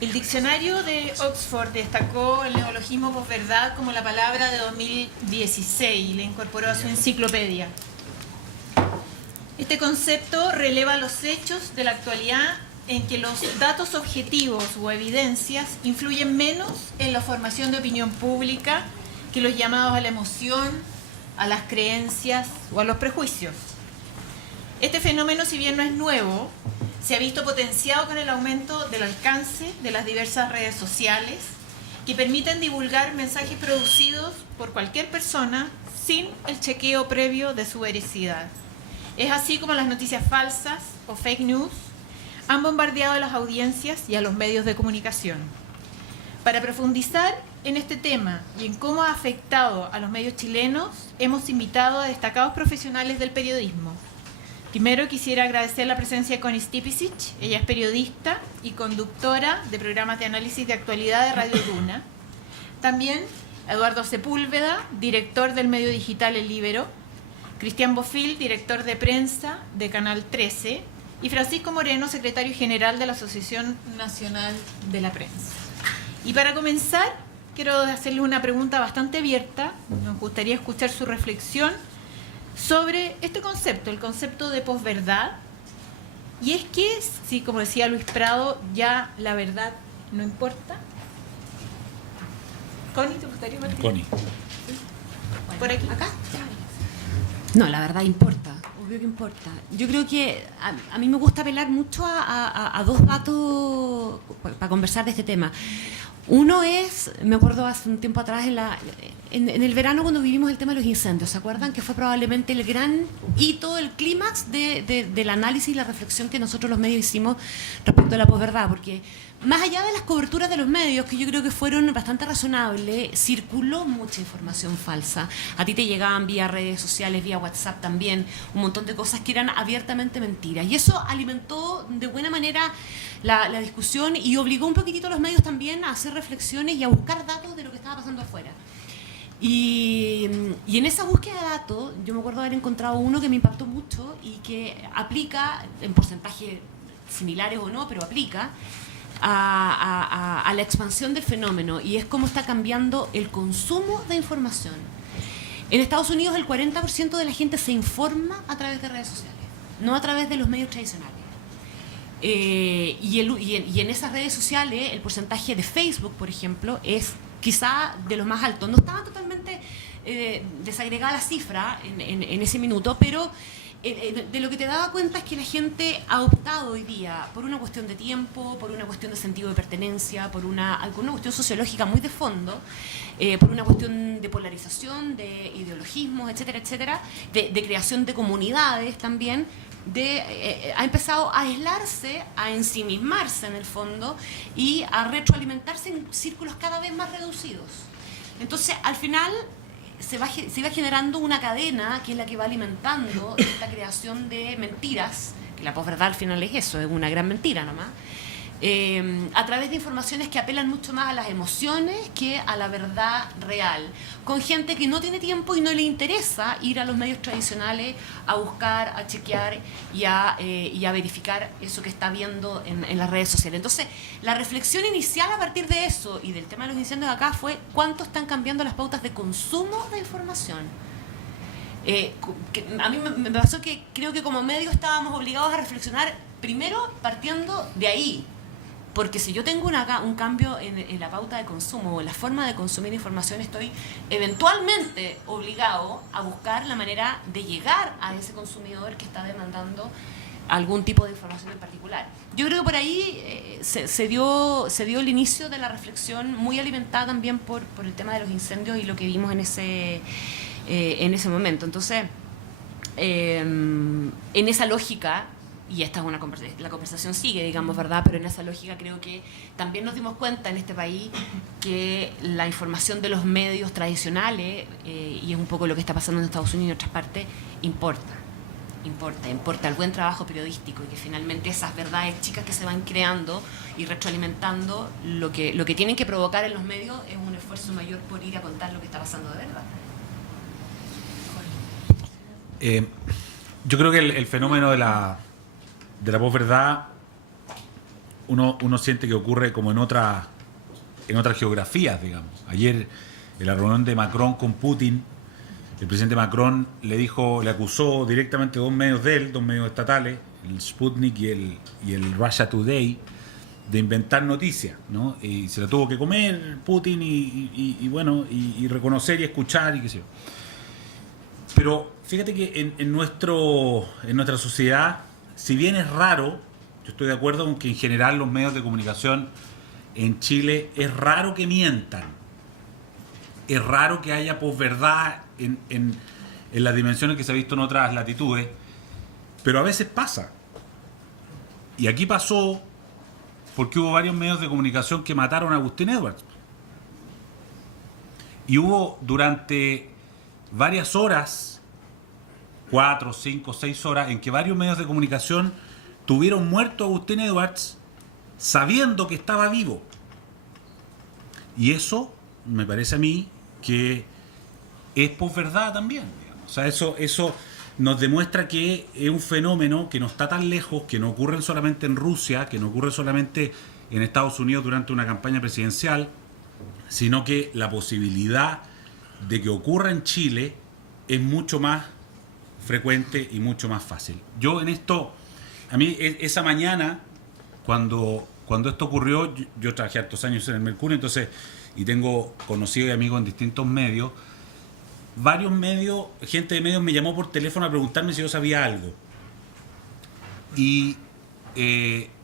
El diccionario de Oxford destacó el neologismo posverdad como la palabra de 2016 y le incorporó a su enciclopedia. Este concepto releva los hechos de la actualidad en que los datos objetivos o evidencias influyen menos en la formación de opinión pública que los llamados a la emoción, a las creencias o a los prejuicios. Este fenómeno, si bien no es nuevo, se ha visto potenciado con el aumento del alcance de las diversas redes sociales que permiten divulgar mensajes producidos por cualquier persona sin el chequeo previo de su veracidad. Es así como las noticias falsas o fake news han bombardeado a las audiencias y a los medios de comunicación. Para profundizar en este tema y en cómo ha afectado a los medios chilenos, hemos invitado a destacados profesionales del periodismo. Primero quisiera agradecer la presencia de Connie Stipicic. Ella es periodista y conductora de programas de análisis de actualidad de Radio Duna. También Eduardo Sepúlveda, director del medio digital El Líbero. Cristian Bofill, director de prensa de Canal 13. Y Francisco Moreno, secretario general de la Asociación Nacional de la Prensa. Y para comenzar, quiero hacerle una pregunta bastante abierta. Nos gustaría escuchar su reflexión sobre este concepto, el concepto de posverdad. Y es que, sí, como decía Luis Prado, ya la verdad no importa. Connie, ¿te gustaría partir? Connie. ¿Por aquí? ¿Acá? No, la verdad importa, obvio que importa. Yo creo que a mí me gusta apelar mucho a dos datos para conversar de este tema. Uno es, me acuerdo hace un tiempo atrás, en el verano cuando vivimos el tema de los incendios, ¿se acuerdan? Que fue probablemente el gran hito, el clímax del análisis y la reflexión que nosotros los medios hicimos respecto a la posverdad, porque más allá de las coberturas de los medios, que yo creo que fueron bastante razonables, circuló mucha información falsa. A ti te llegaban vía redes sociales, vía WhatsApp también, un montón de cosas que eran abiertamente mentiras. Y eso alimentó de buena manera la discusión y obligó un poquitito a los medios también a hacer reflexiones y a buscar datos de lo que estaba pasando afuera. Y en esa búsqueda de datos, yo me acuerdo haber encontrado uno que me impactó mucho y que aplica, en porcentajes similares o no, pero aplica a la expansión del fenómeno, y es cómo está cambiando el consumo de información. En Estados Unidos el 40% de la gente se informa a través de redes sociales, no a través de los medios tradicionales. Y en esas redes sociales el porcentaje de Facebook, por ejemplo, es quizá de los más altos. No estaba totalmente desagregada la cifra en ese minuto, pero de lo que te daba cuenta es que la gente ha optado hoy día por una cuestión de tiempo, por una cuestión de sentido de pertenencia, por alguna cuestión sociológica muy de fondo, por una cuestión de polarización, de ideologismos, etcétera, etcétera, de creación de comunidades también, ha empezado a aislarse, a ensimismarse en el fondo y a retroalimentarse en círculos cada vez más reducidos. Entonces, al final se va generando una cadena que es la que va alimentando esta creación de mentiras, que la posverdad al final es eso, es una gran mentira nomás, a través de informaciones que apelan mucho más a las emociones que a la verdad real, con gente que no tiene tiempo y no le interesa ir a los medios tradicionales a buscar, a chequear y a verificar eso que está viendo en las redes sociales. Entonces, la reflexión inicial a partir de eso y del tema de los incendios de acá fue cuánto están cambiando las pautas de consumo de información. A mí me pasó que creo que como medio estábamos obligados a reflexionar primero partiendo de ahí. Porque si yo tengo un cambio en la pauta de consumo o en la forma de consumir información, estoy eventualmente obligado a buscar la manera de llegar a ese consumidor que está demandando algún tipo de información en particular. Yo creo que por ahí se dio el inicio de la reflexión, muy alimentada también por el tema de los incendios y lo que vimos en ese momento. Entonces, en esa lógica, y esta es la conversación sigue, digamos, ¿verdad? Pero en esa lógica creo que también nos dimos cuenta en este país que la información de los medios tradicionales, y es un poco lo que está pasando en Estados Unidos y en otras partes, importa el buen trabajo periodístico, y que finalmente esas verdades chicas que se van creando y retroalimentando, lo que tienen que provocar en los medios es un esfuerzo mayor por ir a contar lo que está pasando de verdad. Yo creo que el fenómeno de la posverdad uno siente que ocurre como en otras geografías, digamos. Ayer, en la reunión de Macron con Putin, el presidente Macron le acusó directamente dos medios de él, dos medios estatales, el Sputnik y el Russia Today, de inventar noticias, ¿no? Y se la tuvo que comer Putin y reconocer y escuchar y qué sé yo. Pero fíjate que en nuestra sociedad, si bien es raro, yo estoy de acuerdo con que en general los medios de comunicación en Chile es raro que mientan, es raro que haya posverdad en las dimensiones que se ha visto en otras latitudes, pero a veces pasa. Y aquí pasó porque hubo varios medios de comunicación que mataron a Agustín Edwards. Y hubo durante varias horas, 4, 5, 6 horas, en que varios medios de comunicación tuvieron muerto a Agustín Edwards sabiendo que estaba vivo. Y eso me parece a mí que es posverdad también, digamos. O sea, eso nos demuestra que es un fenómeno que no está tan lejos, que no ocurre solamente en Rusia, que no ocurre solamente en Estados Unidos durante una campaña presidencial, sino que la posibilidad de que ocurra en Chile es mucho más frecuente y mucho más fácil. Yo en esto, a mí esa mañana, cuando esto ocurrió, yo trabajé hartos años en el Mercurio, entonces, y tengo conocidos y amigos en distintos medios, varios medios, gente de medios me llamó por teléfono a preguntarme si yo sabía algo. Y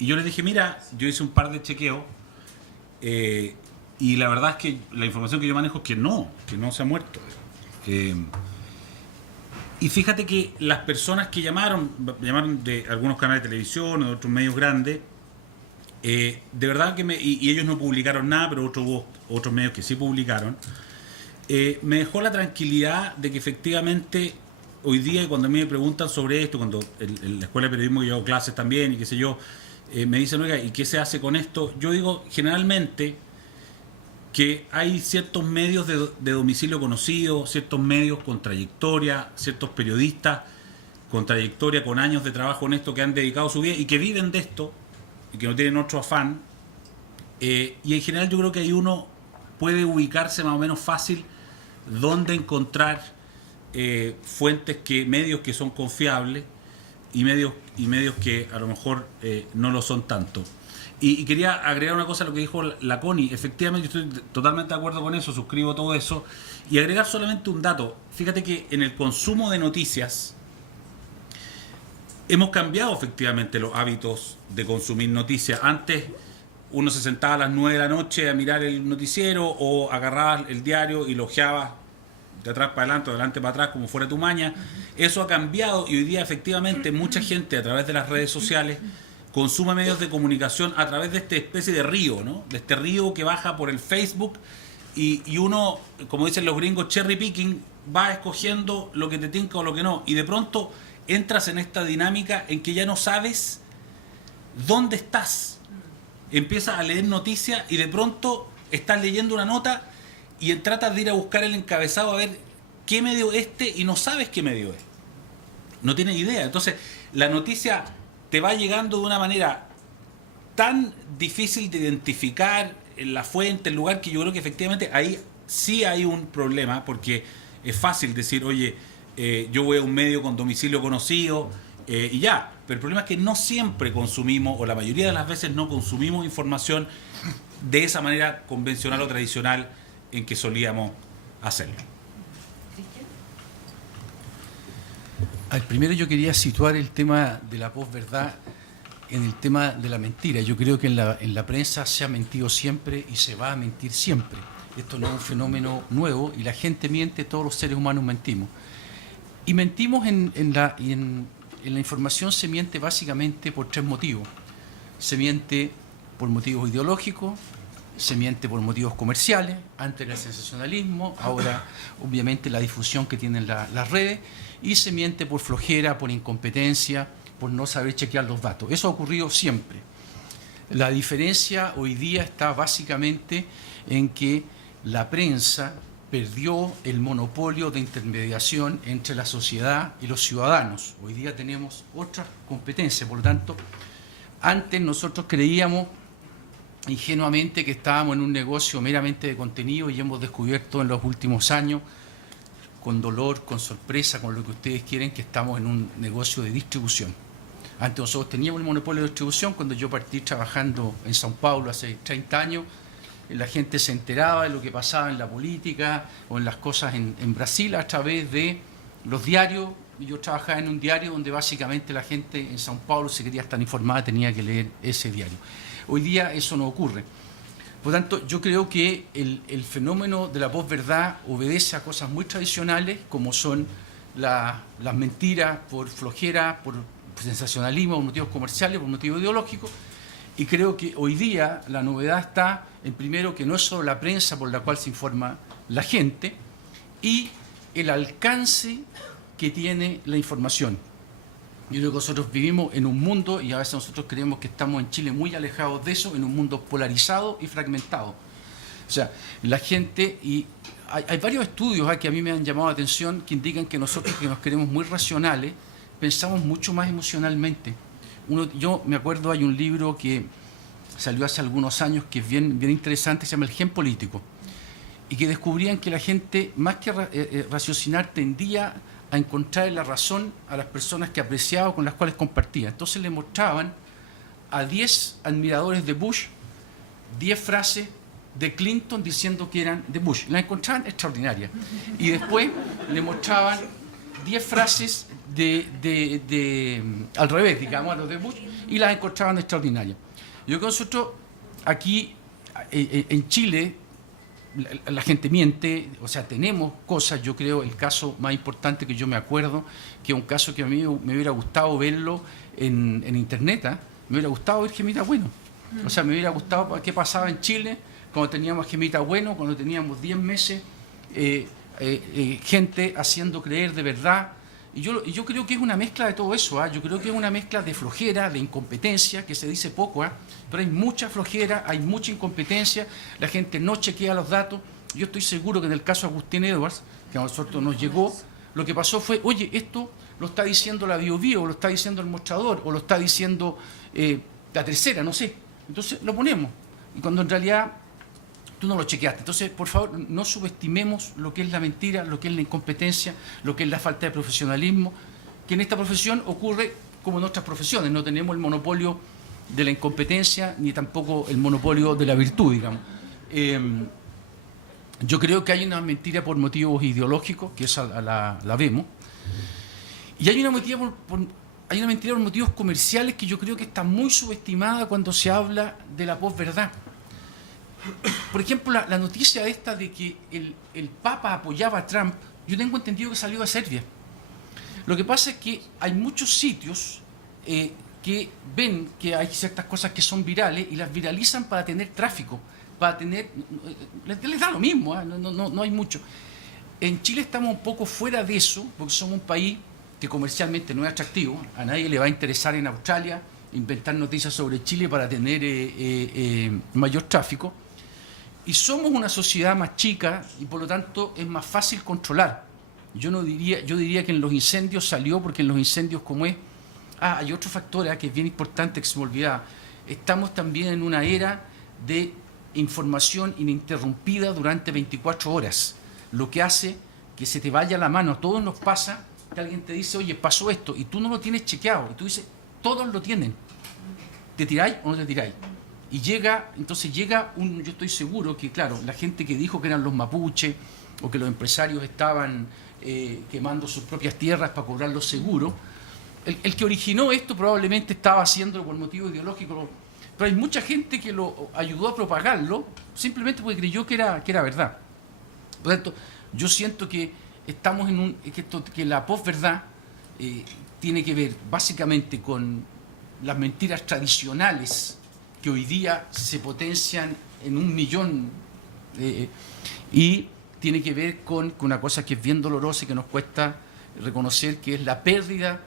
yo les dije, mira, yo hice un par de chequeos y la verdad es que la información que yo manejo es que no se ha muerto. Y fíjate que las personas que llamaron de algunos canales de televisión o de otros medios grandes, de verdad que y ellos no publicaron nada, pero hubo otros medios que sí publicaron. Me dejó la tranquilidad de que efectivamente hoy día, y cuando a mí me preguntan sobre esto, cuando en la escuela de periodismo yo hago clases también y qué sé yo, me dicen, oiga, ¿y qué se hace con esto? Yo digo generalmente que hay ciertos medios de domicilio conocido, ciertos medios con trayectoria, ciertos periodistas con trayectoria, con años de trabajo en esto, que han dedicado su vida y que viven de esto y que no tienen otro afán. Y en general yo creo que ahí uno puede ubicarse más o menos fácil dónde encontrar fuentes, medios que son confiables y medios que a lo mejor no lo son tanto. Y quería agregar una cosa a lo que dijo la Connie. Efectivamente, yo estoy totalmente de acuerdo con eso, suscribo todo eso. Y agregar solamente un dato. Fíjate que en el consumo de noticias hemos cambiado efectivamente los hábitos de consumir noticias. Antes uno se sentaba a las 9 de la noche a mirar el noticiero o agarraba el diario y lo ojeaba de atrás para adelante o de adelante para atrás como fuera tu maña. Eso ha cambiado y hoy día efectivamente mucha gente a través de las redes sociales consume medios de comunicación a través de esta especie de río, ¿no? De este río que baja por el Facebook y uno, como dicen los gringos, cherry picking, va escogiendo lo que te tinca o lo que no. Y de pronto entras en esta dinámica en que ya no sabes dónde estás. Empiezas a leer noticias y de pronto estás leyendo una nota y tratas de ir a buscar el encabezado a ver qué medio es y no sabes qué medio es. No tienes idea. Entonces, la noticia te va llegando de una manera tan difícil de identificar en la fuente, el lugar, que yo creo que efectivamente ahí sí hay un problema, porque es fácil decir, oye, yo voy a un medio con domicilio conocido y ya, pero el problema es que no siempre consumimos, o la mayoría de las veces no consumimos información de esa manera convencional o tradicional en que solíamos hacerlo. Primero yo quería situar el tema de la posverdad en el tema de la mentira. Yo creo que en la prensa se ha mentido siempre y se va a mentir siempre. Esto no es un fenómeno nuevo y la gente miente, todos los seres humanos mentimos. Y mentimos en la información, se miente básicamente por tres motivos. Se miente por motivos ideológicos, se miente por motivos comerciales, antes el sensacionalismo, ahora obviamente la difusión que tienen las redes, y se miente por flojera, por incompetencia, por no saber chequear los datos. Eso ha ocurrido siempre. La diferencia hoy día está básicamente en que la prensa perdió el monopolio de intermediación entre la sociedad y los ciudadanos. Hoy día tenemos otras competencias, por lo tanto, Antes nosotros creíamos ingenuamente que estábamos en un negocio meramente de contenido y hemos descubierto en los últimos años, con dolor, con sorpresa, con lo que ustedes quieren, que estamos en un negocio de distribución. Antes nosotros teníamos el monopolio de distribución. Cuando yo partí trabajando en São Paulo hace 30 años, la gente se enteraba de lo que pasaba en la política o en las cosas en Brasil a través de los diarios. Yo trabajaba en un diario donde básicamente la gente en São Paulo, si quería estar informada, tenía que leer ese diario. Hoy día eso no ocurre. Por lo tanto, yo creo que el fenómeno de la posverdad obedece a cosas muy tradicionales, como son las mentiras por flojera, por sensacionalismo, por motivos comerciales, por motivos ideológicos. Y creo que hoy día la novedad está en, primero, que no es solo la prensa por la cual se informa la gente, y el alcance que tiene la información. Yo creo que nosotros vivimos en un mundo, y a veces nosotros creemos que estamos en Chile muy alejados de eso, en un mundo polarizado y fragmentado. O sea, la gente, y hay varios estudios que a mí me han llamado la atención, que indican que nosotros, que nos queremos muy racionales, pensamos mucho más emocionalmente. Yo me acuerdo, hay un libro que salió hace algunos años que es bien interesante, se llama El Gen Político, y que descubrían que la gente, más que raciocinar, tendía a encontrar la razón a las personas que apreciaba o con las cuales compartía. Entonces le mostraban a 10 admiradores de Bush 10 frases de Clinton diciendo que eran de Bush. Las encontraban extraordinarias. Y después le mostraban 10 frases al revés, digamos, a los de Bush, y las encontraban extraordinarias. Yo creo que nosotros aquí en Chile la gente miente, o sea, tenemos cosas. Yo creo el caso más importante que yo me acuerdo, que es un caso que a mí me hubiera gustado verlo en internet, me hubiera gustado ver Gemita Bueno. O sea, me hubiera gustado qué pasaba en Chile cuando teníamos Gemita Bueno, cuando teníamos 10 meses, gente haciendo creer de verdad. Y yo creo que es una mezcla de todo eso. Yo creo que es una mezcla de flojera, de incompetencia, que se dice poco, pero hay mucha flojera, hay mucha incompetencia, la gente no chequea los datos. Yo estoy seguro que en el caso de Agustín Edwards, que a nosotros nos llegó, lo que pasó fue, oye, esto lo está diciendo la Biobío, o lo está diciendo el Mostrador, o lo está diciendo la Tercera, no sé. Entonces lo ponemos, y cuando en realidad tú no lo chequeaste. Entonces, por favor, no subestimemos lo que es la mentira, lo que es la incompetencia, lo que es la falta de profesionalismo, que en esta profesión ocurre como en otras profesiones. No tenemos el monopolio de la incompetencia, ni tampoco el monopolio de la virtud, digamos. Yo creo que hay una mentira por motivos ideológicos, que esa la vemos, y hay una mentira por motivos comerciales que yo creo que está muy subestimada cuando se habla de la posverdad. Por ejemplo, la noticia esta de que el Papa apoyaba a Trump, yo tengo entendido que salió de Serbia. Lo que pasa es que hay muchos sitios que ven que hay ciertas cosas que son virales y las viralizan para tener tráfico, para tener... Les da lo mismo, no hay mucho. En Chile estamos un poco fuera de eso, porque somos un país que comercialmente no es atractivo. A nadie le va a interesar en Australia inventar noticias sobre Chile para tener mayor tráfico. Y somos una sociedad más chica y por lo tanto es más fácil controlar. Yo diría que en los incendios salió, porque en los incendios como es... hay otro factor que es bien importante que se me olvidaba. Estamos también en una era de información ininterrumpida durante 24 horas, lo que hace que se te vaya la mano. A todos nos pasa que alguien te dice, oye, pasó esto, y tú no lo tienes chequeado, y tú dices, todos lo tienen. ¿Te tiráis o no te tiráis? Y entonces llega yo estoy seguro que, claro, la gente que dijo que eran los mapuches o que los empresarios estaban quemando sus propias tierras para cobrar los seguros, el que originó esto probablemente estaba haciéndolo por motivo ideológico, pero hay mucha gente que lo ayudó a propagarlo simplemente porque creyó que era verdad. Por lo tanto, yo siento que estamos que la posverdad tiene que ver básicamente con las mentiras tradicionales que hoy día se potencian en 1 millón y tiene que ver con una cosa que es bien dolorosa y que nos cuesta reconocer, que es la pérdida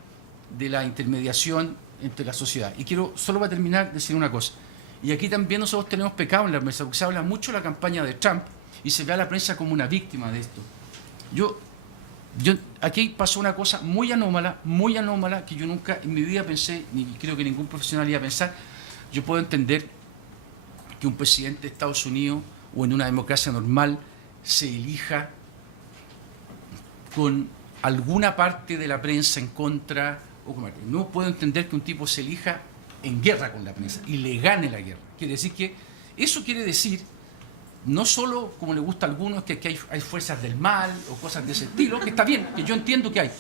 de la intermediación entre la sociedad. Y quiero, solo para terminar, decir una cosa. Y aquí también nosotros tenemos pecado en la prensa, porque se habla mucho de la campaña de Trump y se ve a la prensa como una víctima de esto. Yo Aquí pasó una cosa muy anómala, que yo nunca en mi vida pensé, ni creo que ningún profesional iba a pensar. Yo puedo entender que un presidente de Estados Unidos o en una democracia normal se elija con alguna parte de la prensa en contra. No puedo entender que un tipo se elija en guerra con la prensa y le gane la guerra. Eso quiere decir no solo, como le gusta a algunos, que hay fuerzas del mal o cosas de ese estilo, que está bien, que yo entiendo que hay,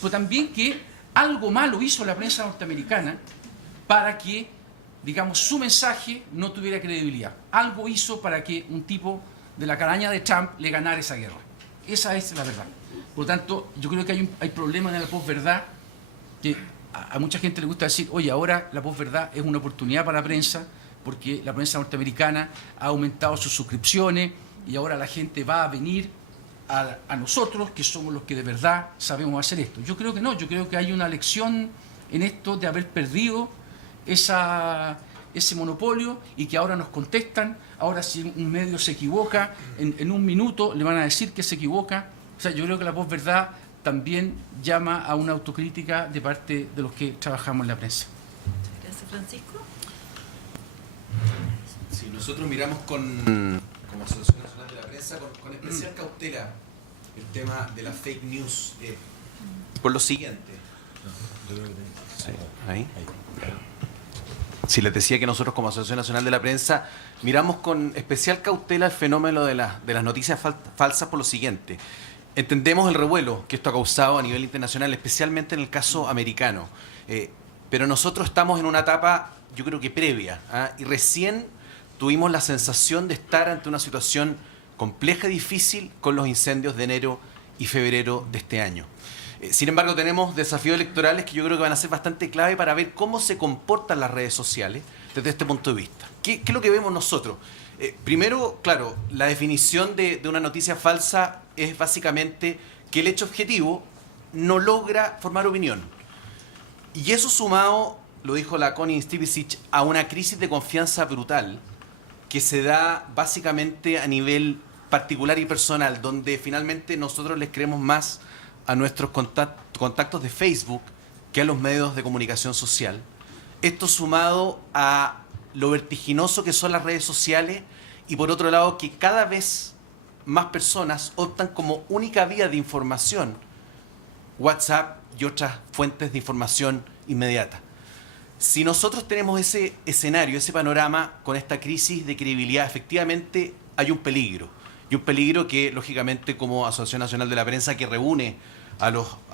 pero también que algo malo hizo la prensa norteamericana para que, digamos, su mensaje no tuviera credibilidad. Algo hizo para que un tipo de la calaña de Trump le ganara esa guerra. Esa es la verdad. Por lo tanto, yo creo que hay problemas en la posverdad, que a mucha gente le gusta decir, oye, ahora la posverdad es una oportunidad para la prensa, porque la prensa norteamericana ha aumentado sus suscripciones y ahora la gente va a venir a nosotros, que somos los que de verdad sabemos hacer esto. Yo creo que no, yo creo que hay una lección en esto de haber perdido ese monopolio y que ahora nos contestan. Ahora si un medio se equivoca, en un minuto le van a decir que se equivoca. O sea, yo creo que la posverdad también llama a una autocrítica de parte de los que trabajamos en la prensa. Gracias, Francisco. Si nosotros miramos como Asociación Nacional de la Prensa con especial cautela el tema de la fake news, por lo siguiente. Sí, ahí. Si les decía que nosotros como Asociación Nacional de la Prensa miramos con especial cautela el fenómeno de las noticias falsas por lo siguiente. Entendemos el revuelo que esto ha causado a nivel internacional, especialmente en el caso americano, pero nosotros estamos en una etapa, yo creo que previa, y recién tuvimos la sensación de estar ante una situación compleja y difícil con los incendios de enero y febrero de este año. Sin embargo, tenemos desafíos electorales que yo creo que van a ser bastante clave para ver cómo se comportan las redes sociales desde este punto de vista. ¿Qué es lo que vemos nosotros? Primero, claro, la definición de una noticia falsa es básicamente que el hecho objetivo no logra formar opinión. Y eso sumado, lo dijo la Connie Stevicic, a una crisis de confianza brutal que se da básicamente a nivel particular y personal, donde finalmente nosotros les creemos más a nuestros contactos de Facebook que a los medios de comunicación social. Esto sumado a lo vertiginoso que son las redes sociales y por otro lado que cada vez más personas optan como única vía de información WhatsApp y otras fuentes de información inmediata. Si nosotros tenemos ese escenario, ese panorama con esta crisis de credibilidad, efectivamente hay un peligro. Y un peligro que, lógicamente, como Asociación Nacional de la Prensa, que reúne a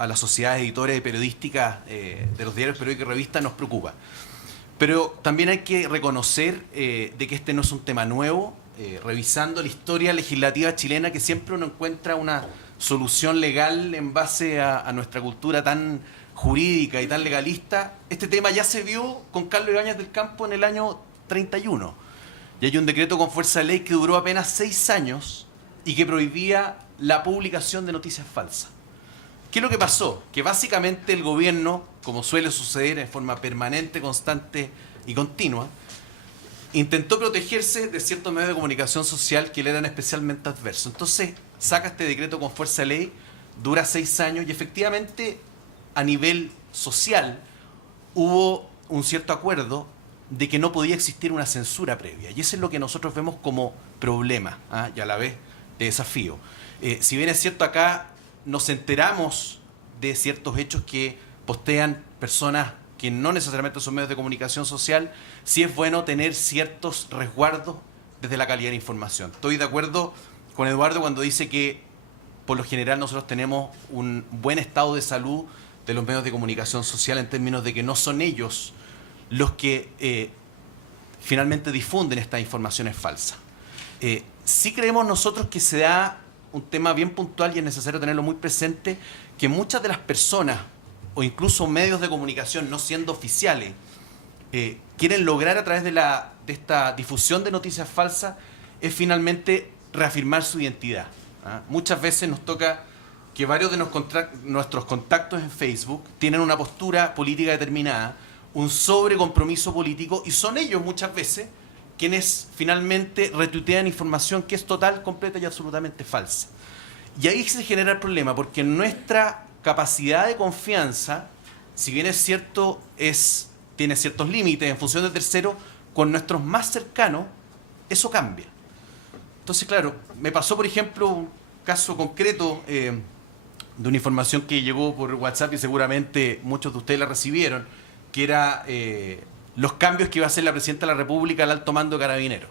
las sociedades editores y periodísticas de los diarios, periódicos y revistas, nos preocupa. Pero también hay que reconocer de que este no es un tema nuevo. Revisando la historia legislativa chilena, que siempre uno encuentra una solución legal en base a nuestra cultura tan jurídica y tan legalista. Este tema ya se vio con Carlos Ibáñez del Campo en el año 31. Y hay un decreto con fuerza de ley que duró apenas 6 años y que prohibía la publicación de noticias falsas. ¿Qué es lo que pasó? Que básicamente el gobierno, como suele suceder en forma permanente, constante y continua, intentó protegerse de ciertos medios de comunicación social que le eran especialmente adversos. Entonces, saca este decreto con fuerza de ley, dura 6 años y efectivamente a nivel social hubo un cierto acuerdo de que no podía existir una censura previa. Y eso es lo que nosotros vemos como problema, y a la vez de desafío. Si bien es cierto, acá nos enteramos de ciertos hechos que postean personas que no necesariamente son medios de comunicación social, sí es bueno tener ciertos resguardos desde la calidad de información. Estoy de acuerdo con Eduardo cuando dice que por lo general nosotros tenemos un buen estado de salud de los medios de comunicación social en términos de que no son ellos los que finalmente difunden estas informaciones falsas. Sí creemos nosotros que se da un tema bien puntual y es necesario tenerlo muy presente, que muchas de las personas o incluso medios de comunicación no siendo oficiales quieren lograr a través de esta difusión de noticias falsas es finalmente reafirmar su identidad. Muchas veces nos toca que varios de nuestros contactos en Facebook tienen una postura política determinada, un sobrecompromiso político, y son ellos muchas veces quienes finalmente retuitean información que es total, completa y absolutamente falsa. Y ahí se genera el problema, porque nuestra capacidad de confianza, si bien es cierto, tiene ciertos límites en función de terceros, con nuestros más cercanos, eso cambia. Entonces, claro, me pasó, por ejemplo, un caso concreto de una información que llegó por WhatsApp y seguramente muchos de ustedes la recibieron, que era los cambios que iba a hacer la Presidenta de la República al alto mando de Carabineros.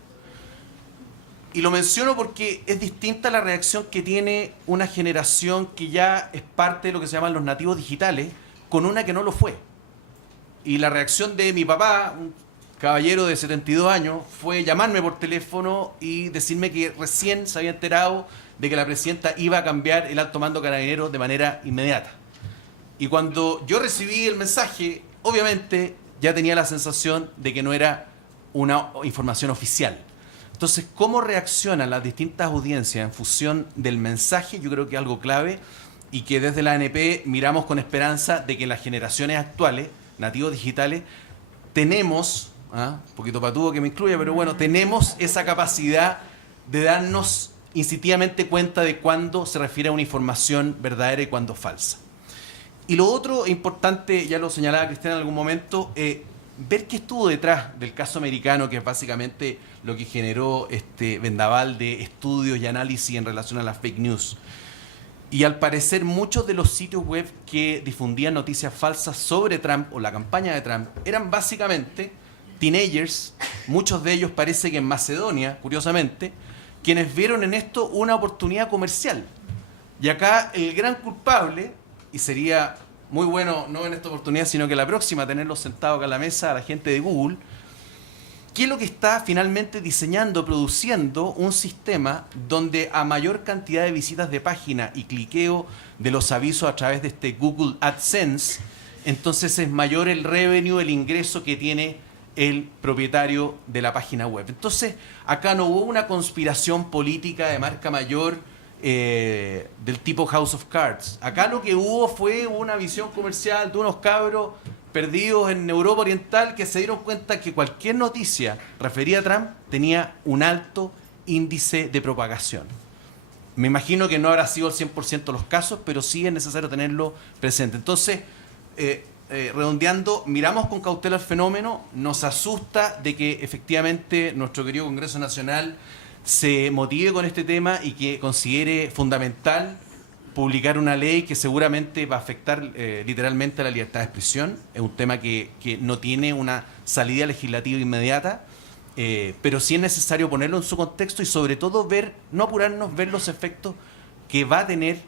Y lo menciono porque es distinta la reacción que tiene una generación que ya es parte de lo que se llaman los nativos digitales, con una que no lo fue. Y la reacción de mi papá, un caballero de 72 años, fue llamarme por teléfono y decirme que recién se había enterado de que la presidenta iba a cambiar el alto mando Carabineros de manera inmediata. Y cuando yo recibí el mensaje, obviamente ya tenía la sensación de que no era una información oficial. Entonces, ¿cómo reaccionan las distintas audiencias en función del mensaje? Yo creo que es algo clave y que desde la ANP miramos con esperanza de que las generaciones actuales, nativos digitales, tenemos, un poquito patudo que me incluya, pero bueno, tenemos esa capacidad de darnos instintivamente cuenta de cuándo se refiere a una información verdadera y cuándo falsa. Y lo otro importante, ya lo señalaba Cristian en algún momento, ver qué estuvo detrás del caso americano, que es básicamente lo que generó este vendaval de estudios y análisis en relación a las fake news. Y al parecer muchos de los sitios web que difundían noticias falsas sobre Trump o la campaña de Trump eran básicamente teenagers, muchos de ellos parece que en Macedonia, curiosamente, quienes vieron en esto una oportunidad comercial. Y acá el gran culpable, y sería muy bueno, no en esta oportunidad, sino que la próxima, tenerlos sentados acá a la mesa a la gente de Google, ¿qué es lo que está finalmente diseñando, produciendo un sistema donde a mayor cantidad de visitas de página y cliqueo de los avisos a través de este Google AdSense, entonces es mayor el revenue, el ingreso que tiene el propietario de la página web? Entonces, acá no hubo una conspiración política de marca mayor del tipo House of Cards. Acá lo que hubo fue una visión comercial de unos cabros perdidos en Europa Oriental que se dieron cuenta que cualquier noticia referida a Trump tenía un alto índice de propagación. Me imagino que no habrá sido el 100% de los casos, pero sí es necesario tenerlo presente. Entonces, redondeando, miramos con cautela el fenómeno, nos asusta de que efectivamente nuestro querido Congreso Nacional se motive con este tema y que considere fundamental publicar una ley que seguramente va a afectar literalmente a la libertad de expresión. Es un tema que no tiene una salida legislativa inmediata, pero sí es necesario ponerlo en su contexto y sobre todo no apurarnos, ver los efectos que va a tener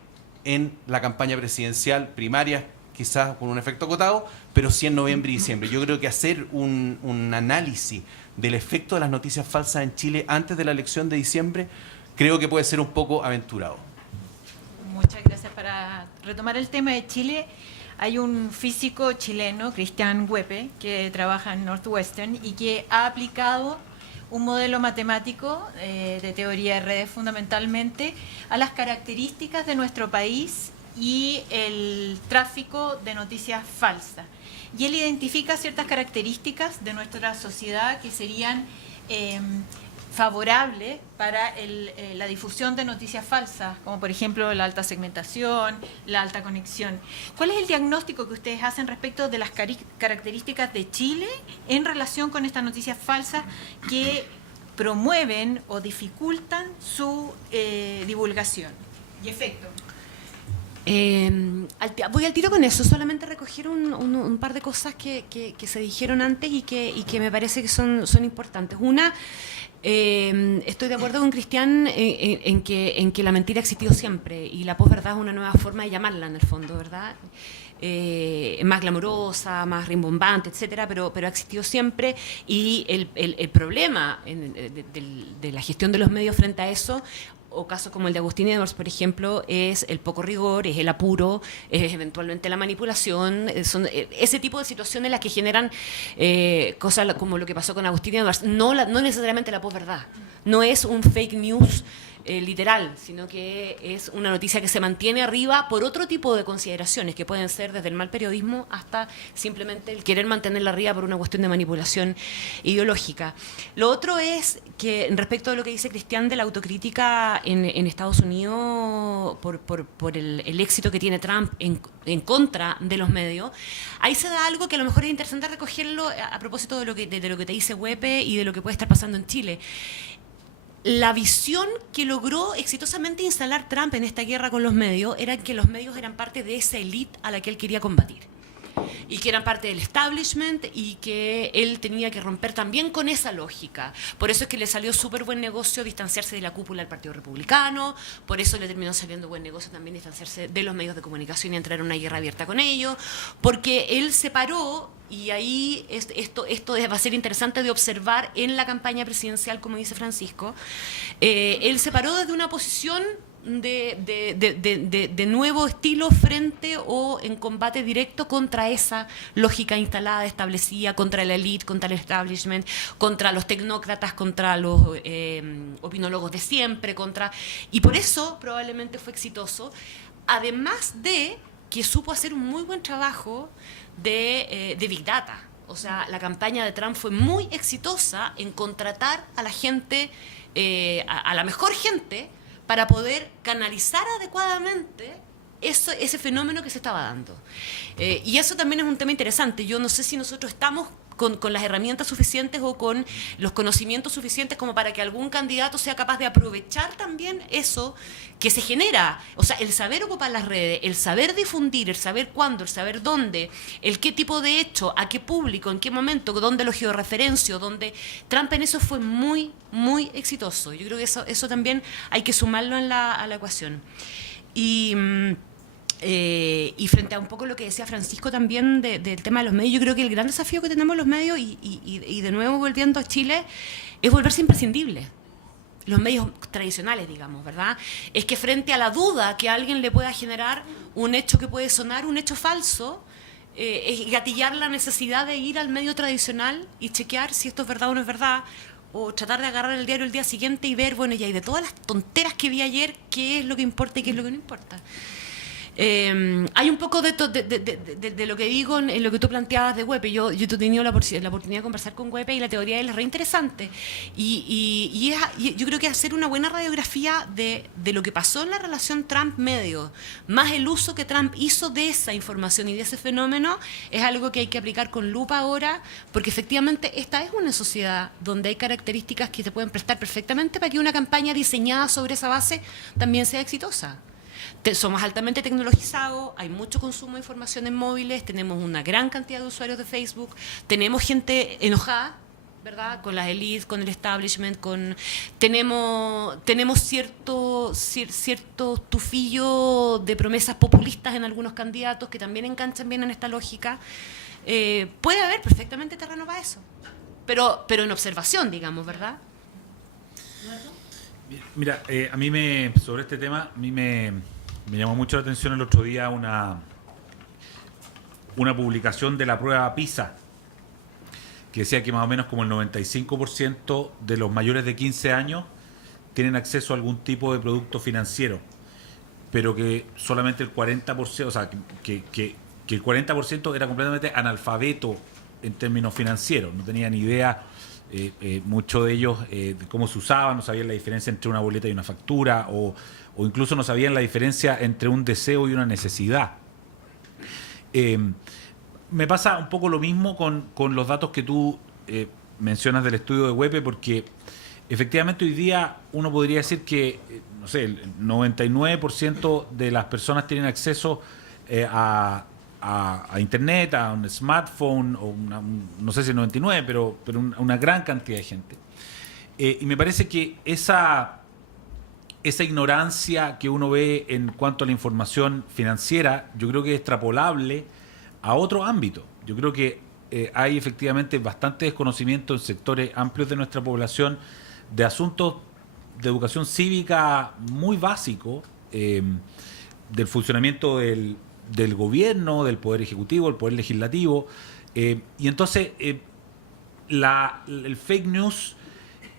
en la campaña presidencial, primaria, quizás con un efecto acotado, pero sí en noviembre y diciembre. Yo creo que hacer un análisis del efecto de las noticias falsas en Chile antes de la elección de diciembre, creo que puede ser un poco aventurado. Muchas gracias. Para retomar el tema de Chile, hay un físico chileno, Cristian Huepe, que trabaja en Northwestern y que ha aplicado un modelo matemático de teoría de redes fundamentalmente a las características de nuestro país y el tráfico de noticias falsas. Y él identifica ciertas características de nuestra sociedad que serían favorables para la difusión de noticias falsas, como por ejemplo la alta segmentación, la alta conexión. ¿Cuál es el diagnóstico que ustedes hacen respecto de las características de Chile en relación con estas noticias falsas que promueven o dificultan su divulgación y efecto? Voy al tiro con eso, solamente recoger un par de cosas que se dijeron antes y que me parece que son importantes. Una, estoy de acuerdo con Cristian en que la mentira ha existido siempre y la posverdad es una nueva forma de llamarla en el fondo, ¿verdad? Más glamorosa, más rimbombante, etcétera, pero ha existido siempre y el problema de la gestión de los medios frente a eso, o casos como el de Agustín Edwards, por ejemplo, es el poco rigor, es el apuro, es eventualmente la manipulación, son ese tipo de situaciones las que generan cosas como lo que pasó con Agustín Edwards, no necesariamente la posverdad, no es un fake news literal, sino que es una noticia que se mantiene arriba por otro tipo de consideraciones que pueden ser desde el mal periodismo hasta simplemente el querer mantenerla arriba por una cuestión de manipulación ideológica. Lo otro es que respecto a lo que dice Cristian de la autocrítica en Estados Unidos por el éxito que tiene Trump en contra de los medios, ahí se da algo que a lo mejor es interesante recogerlo a propósito de lo que te dice Huepe y de lo que puede estar pasando en Chile. La visión que logró exitosamente instalar Trump en esta guerra con los medios era que los medios eran parte de esa élite a la que él quería combatir y que eran parte del establishment y que él tenía que romper también con esa lógica. Por eso es que le salió súper buen negocio distanciarse de la cúpula del Partido Republicano, por eso le terminó saliendo buen negocio también distanciarse de los medios de comunicación y entrar en una guerra abierta con ellos, porque él se paró. Y ahí esto va a ser interesante de observar en la campaña presidencial, como dice Francisco. Él se paró desde una posición de nuevo estilo frente o en combate directo contra esa lógica instalada, establecida, contra la elite, contra el establishment, contra los tecnócratas, contra los opinólogos de siempre, y por eso probablemente fue exitoso, además de que supo hacer un muy buen trabajo de Big Data. O sea, la campaña de Trump fue muy exitosa en contratar a la gente, a la mejor gente, para poder canalizar adecuadamente ese fenómeno que se estaba dando. Y eso también es un tema interesante. Yo no sé si nosotros estamos con las herramientas suficientes o con los conocimientos suficientes como para que algún candidato sea capaz de aprovechar también eso que se genera. O sea, el saber ocupar las redes, el saber difundir, el saber cuándo, el saber dónde, el qué tipo de hecho, a qué público, en qué momento, dónde lo georreferencio, dónde... Trump en eso fue muy, muy exitoso. Yo creo que eso también hay que sumarlo a la ecuación. Y frente a un poco lo que decía Francisco también del tema de los medios, yo creo que el gran desafío que tenemos los medios, y de nuevo volviendo a Chile, es volverse imprescindibles. Los medios tradicionales, digamos, ¿verdad? Es que frente a la duda que a alguien le pueda generar un hecho que puede sonar un hecho falso, es gatillar la necesidad de ir al medio tradicional y chequear si esto es verdad o no es verdad, o tratar de agarrar el diario el día siguiente y ver, bueno, ya, y de todas las tonteras que vi ayer, qué es lo que importa y qué es lo que no importa. Hay un poco de lo que digo en lo que tú planteabas de Huepe. Yo he tenido la oportunidad de conversar con Huepe y la teoría de él es re interesante. Y yo creo que hacer una buena radiografía de lo que pasó en la relación Trump-medio, más el uso que Trump hizo de esa información y de ese fenómeno, es algo que hay que aplicar con lupa ahora, porque efectivamente esta es una sociedad donde hay características que se pueden prestar perfectamente para que una campaña diseñada sobre esa base también sea exitosa. Somos altamente tecnologizados, hay mucho consumo de información en móviles, tenemos una gran cantidad de usuarios de Facebook, tenemos gente enojada, ¿verdad? Con las élites, con el establishment, tenemos cierto tufillo de promesas populistas en algunos candidatos que también enganchan bien en esta lógica. Puede haber perfectamente terreno para eso, pero en observación, digamos, ¿verdad? Mira, sobre este tema, a mí me llamó mucho la atención el otro día una publicación de la prueba PISA que decía que más o menos como el 95% de los mayores de 15 años tienen acceso a algún tipo de producto financiero, pero que solamente el 40%, o sea, que el 40% era completamente analfabeto en términos financieros, no tenía ni idea. Muchos de ellos de cómo se usaban, no sabían la diferencia entre una boleta y una factura, o incluso no sabían la diferencia entre un deseo y una necesidad. Me pasa un poco lo mismo con los datos que tú mencionas del estudio de Huepe, porque efectivamente hoy día uno podría decir que, no sé, el 99% de las personas tienen acceso a internet, a un smartphone, o no sé si el 99, pero una gran cantidad de gente. Y me parece que esa ignorancia que uno ve en cuanto a la información financiera, yo creo que es extrapolable a otro ámbito. Yo creo que hay efectivamente bastante desconocimiento en sectores amplios de nuestra población de asuntos de educación cívica muy básicos, del funcionamiento del gobierno, del poder ejecutivo, del poder legislativo, y entonces el fake news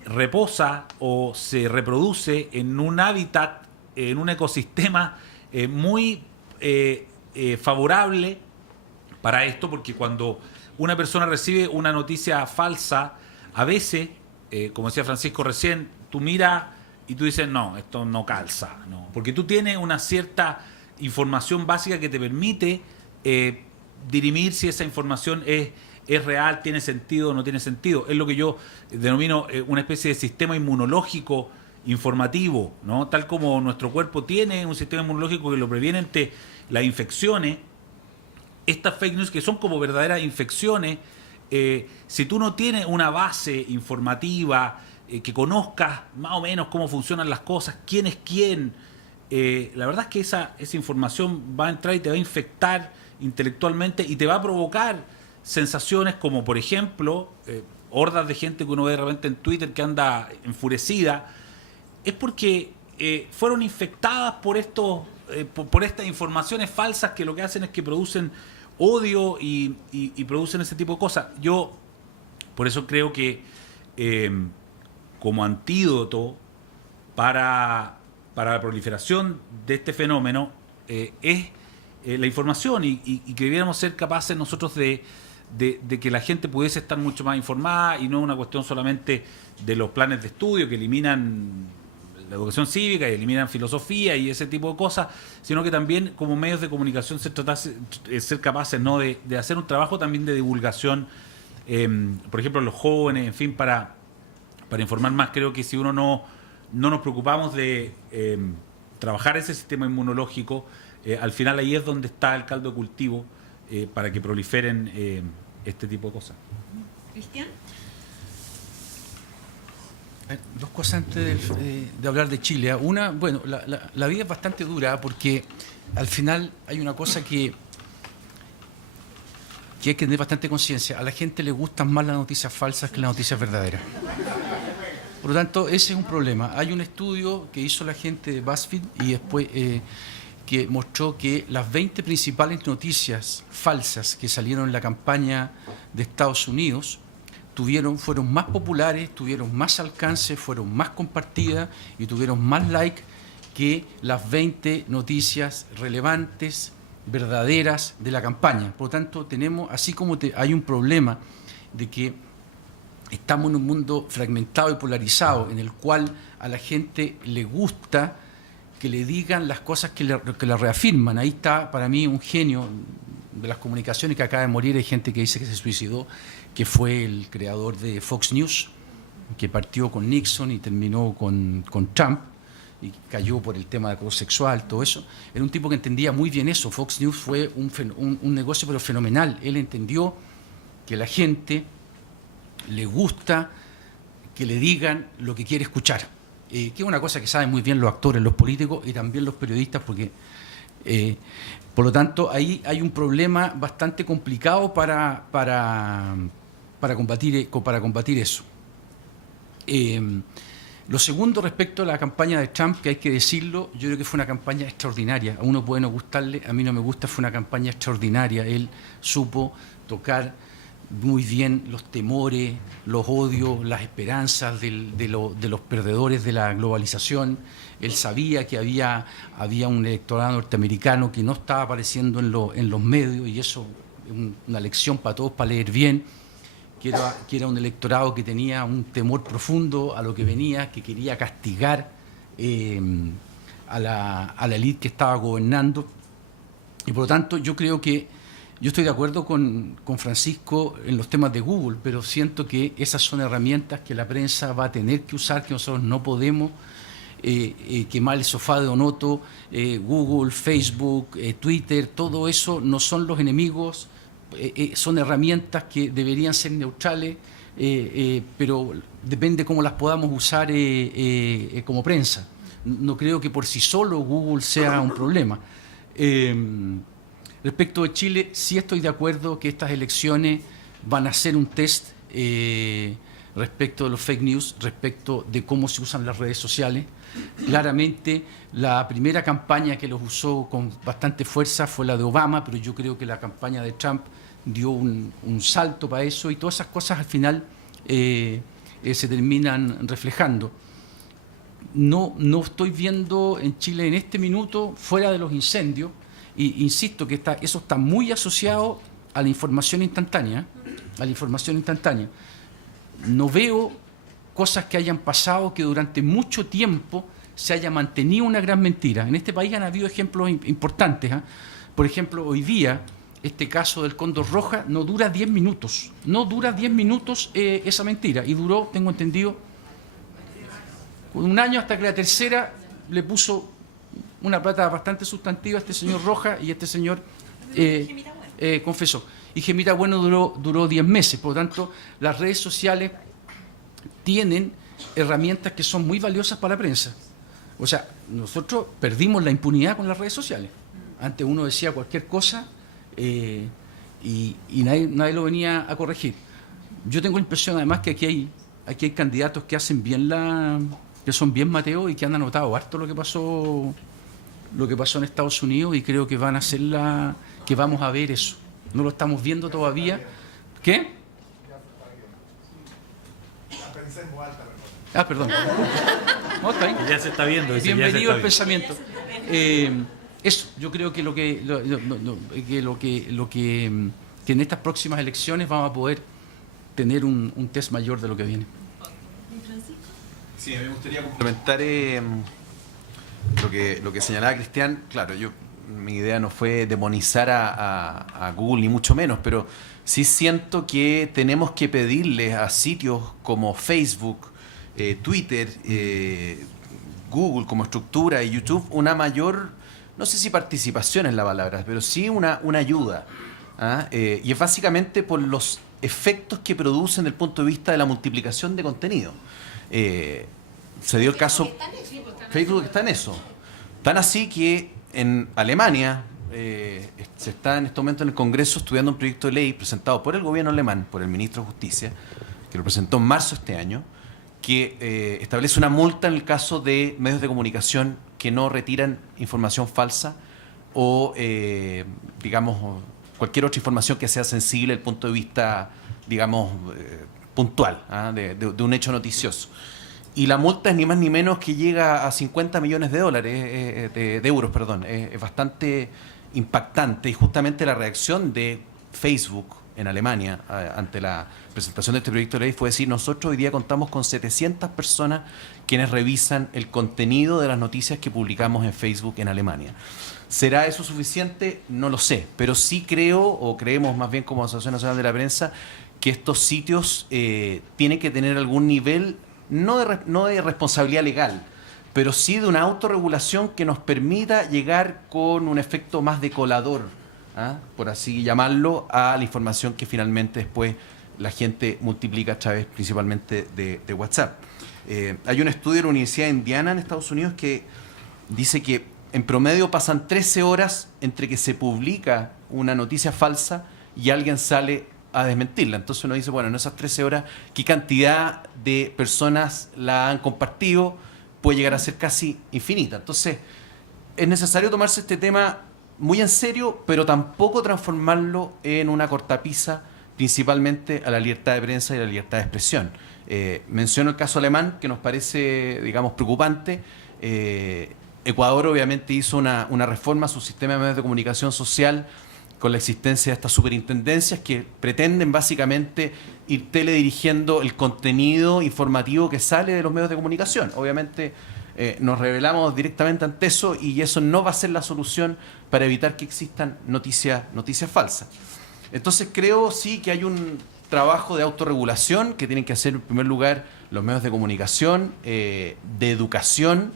reposa o se reproduce en un hábitat, en un ecosistema muy favorable para esto, porque cuando una persona recibe una noticia falsa, a veces, como decía Francisco recién, tú miras y tú dices, no, esto no calza, no, porque tú tienes una cierta información básica que te permite dirimir si esa información es real, tiene sentido o no tiene sentido. Es lo que yo denomino una especie de sistema inmunológico informativo, ¿no? Tal como nuestro cuerpo tiene un sistema inmunológico que lo previene ante las infecciones, estas fake news que son como verdaderas infecciones, si tú no tienes una base informativa, que conozcas más o menos cómo funcionan las cosas, quién es quién, la verdad es que esa información va a entrar y te va a infectar intelectualmente y te va a provocar sensaciones como, por ejemplo, hordas de gente que uno ve de repente en Twitter que anda enfurecida. Es porque fueron infectadas por estas informaciones falsas que lo que hacen es que producen odio y producen ese tipo de cosas. Yo por eso creo que como antídoto para la proliferación de este fenómeno es la información y que debiéramos ser capaces nosotros de que la gente pudiese estar mucho más informada y no una cuestión solamente de los planes de estudio que eliminan la educación cívica y eliminan filosofía y ese tipo de cosas, sino que también como medios de comunicación ser capaces, ¿no?, de hacer un trabajo también de divulgación, por ejemplo, los jóvenes, en fin, para informar más. Creo que si uno no nos preocupamos de trabajar ese sistema inmunológico, al final ahí es donde está el caldo de cultivo para que proliferen este tipo de cosas. Cristian. Dos cosas antes de hablar de Chile. Una, bueno, la vida es bastante dura porque al final hay una cosa que hay que tener bastante conciencia. A la gente le gustan más las noticias falsas que las noticias verdaderas. Por lo tanto, ese es un problema. Hay un estudio que hizo la gente de BuzzFeed y después que mostró que las 20 principales noticias falsas que salieron en la campaña de Estados Unidos fueron más populares, tuvieron más alcance, fueron más compartidas y tuvieron más like que las 20 noticias relevantes, verdaderas de la campaña. Por lo tanto, tenemos, así como hay un problema de que estamos en un mundo fragmentado y polarizado en el cual a la gente le gusta que le digan las cosas que la reafirman. Ahí está para mí un genio de las comunicaciones que acaba de morir. Hay gente que dice que se suicidó, que fue el creador de Fox News, que partió con Nixon y terminó con Trump y cayó por el tema de acoso sexual, todo eso. Era un tipo que entendía muy bien eso. Fox News fue un negocio pero fenomenal. Él entendió que la gente le gusta que le digan lo que quiere escuchar, que es una cosa que saben muy bien los actores, los políticos y también los periodistas, porque por lo tanto ahí hay un problema bastante complicado para combatir eso. Lo segundo, respecto a la campaña de Trump, que hay que decirlo, yo creo que fue una campaña extraordinaria. A uno puede no gustarle, a mí no me gusta, fue una campaña extraordinaria. Él supo tocar muy bien los temores, los odios, las esperanzas de los perdedores de la globalización. Él sabía que había un electorado norteamericano que no estaba apareciendo en los medios, y eso es una lección para todos, para leer bien, que era un electorado que tenía un temor profundo a lo que venía, que quería castigar a la élite que estaba gobernando. Y por lo tanto yo creo que yo estoy de acuerdo con Francisco en los temas de Google, pero siento que esas son herramientas que la prensa va a tener que usar, que nosotros no podemos quemar el sofá de Onoto. Google, Facebook, Twitter, todo eso no son los enemigos, son herramientas que deberían ser neutrales, pero depende cómo las podamos usar como prensa. No creo que por sí solo Google sea un problema. Respecto de Chile, sí estoy de acuerdo que estas elecciones van a ser un test respecto de los fake news, respecto de cómo se usan las redes sociales. Claramente, la primera campaña que los usó con bastante fuerza fue la de Obama, pero yo creo que la campaña de Trump dio un salto para eso, y todas esas cosas al final se terminan reflejando. No estoy viendo en Chile en este minuto, fuera de los incendios, y insisto que eso está muy asociado a la información instantánea, No veo cosas que hayan pasado que durante mucho tiempo se haya mantenido una gran mentira. En este país han habido ejemplos importantes. Por ejemplo, hoy día, este caso del Cóndor Roja no dura 10 minutos. No dura 10 minutos esa mentira. Y duró, tengo entendido, un año hasta que la tercera le puso una plata bastante sustantiva a este señor Roja y este señor confesó. Y Gemita Bueno duró 10 meses. Por lo tanto, las redes sociales tienen herramientas que son muy valiosas para la prensa. O sea, nosotros perdimos la impunidad con las redes sociales. Antes uno decía cualquier cosa y nadie lo venía a corregir. Yo tengo la impresión además que aquí hay candidatos que hacen bien que son bien mateos y que han anotado harto lo que pasó en Estados Unidos, y creo que van a ser que vamos a ver eso. No lo estamos viendo todavía. ¿Qué? Perdón. No, está bien. Ya se está viendo. Bienvenido al pensamiento. Eso, yo creo que que en estas próximas elecciones vamos a poder tener un test mayor de lo que viene. Sí, a mí me gustaría complementar lo que señalaba Cristian. Claro, mi idea no fue demonizar a Google, ni mucho menos, pero sí siento que tenemos que pedirles a sitios como Facebook, Twitter, Google como estructura y YouTube una mayor, no sé si participación es la palabra, pero sí una ayuda. Y es básicamente por los efectos que producen desde el punto de vista de la multiplicación de contenido. Se dio el caso, Facebook está en eso. Tan así que en Alemania se está en este momento en el Congreso estudiando un proyecto de ley presentado por el gobierno alemán, por el ministro de Justicia, que lo presentó en marzo de este año, que establece una multa en el caso de medios de comunicación que no retiran información falsa o, digamos, cualquier otra información que sea sensible desde el punto de vista, digamos, puntual, de un hecho noticioso. Y la multa es ni más ni menos que llega a 50 millones de dólares, de euros, perdón. Es bastante impactante, y justamente la reacción de Facebook en Alemania ante la presentación de este proyecto de ley fue decir: nosotros hoy día contamos con 700 personas quienes revisan el contenido de las noticias que publicamos en Facebook en Alemania. ¿Será eso suficiente? No lo sé, pero sí creo, o creemos más bien como Asociación Nacional de la Prensa, que estos sitios tienen que tener algún nivel, no de responsabilidad legal, pero sí de una autorregulación que nos permita llegar con un efecto más de colador, por así llamarlo, a la información que finalmente después la gente multiplica a través principalmente de WhatsApp. Hay un estudio de la Universidad de Indiana en Estados Unidos que dice que en promedio pasan 13 horas entre que se publica una noticia falsa y alguien sale a desmentirla. Entonces uno dice, bueno, en esas 13 horas, ¿qué cantidad de personas la han compartido? Puede llegar a ser casi infinita. Entonces, es necesario tomarse este tema muy en serio, pero tampoco transformarlo en una cortapisa, principalmente a la libertad de prensa y la libertad de expresión. Menciono el caso alemán, que nos parece, digamos, preocupante. Ecuador obviamente hizo una reforma a su sistema de medios de comunicación social con la existencia de estas superintendencias que pretenden básicamente ir teledirigiendo el contenido informativo que sale de los medios de comunicación. Obviamente nos rebelamos directamente ante eso, y eso no va a ser la solución para evitar que existan noticias falsas. Entonces creo sí que hay un trabajo de autorregulación que tienen que hacer en primer lugar los medios de comunicación, de educación,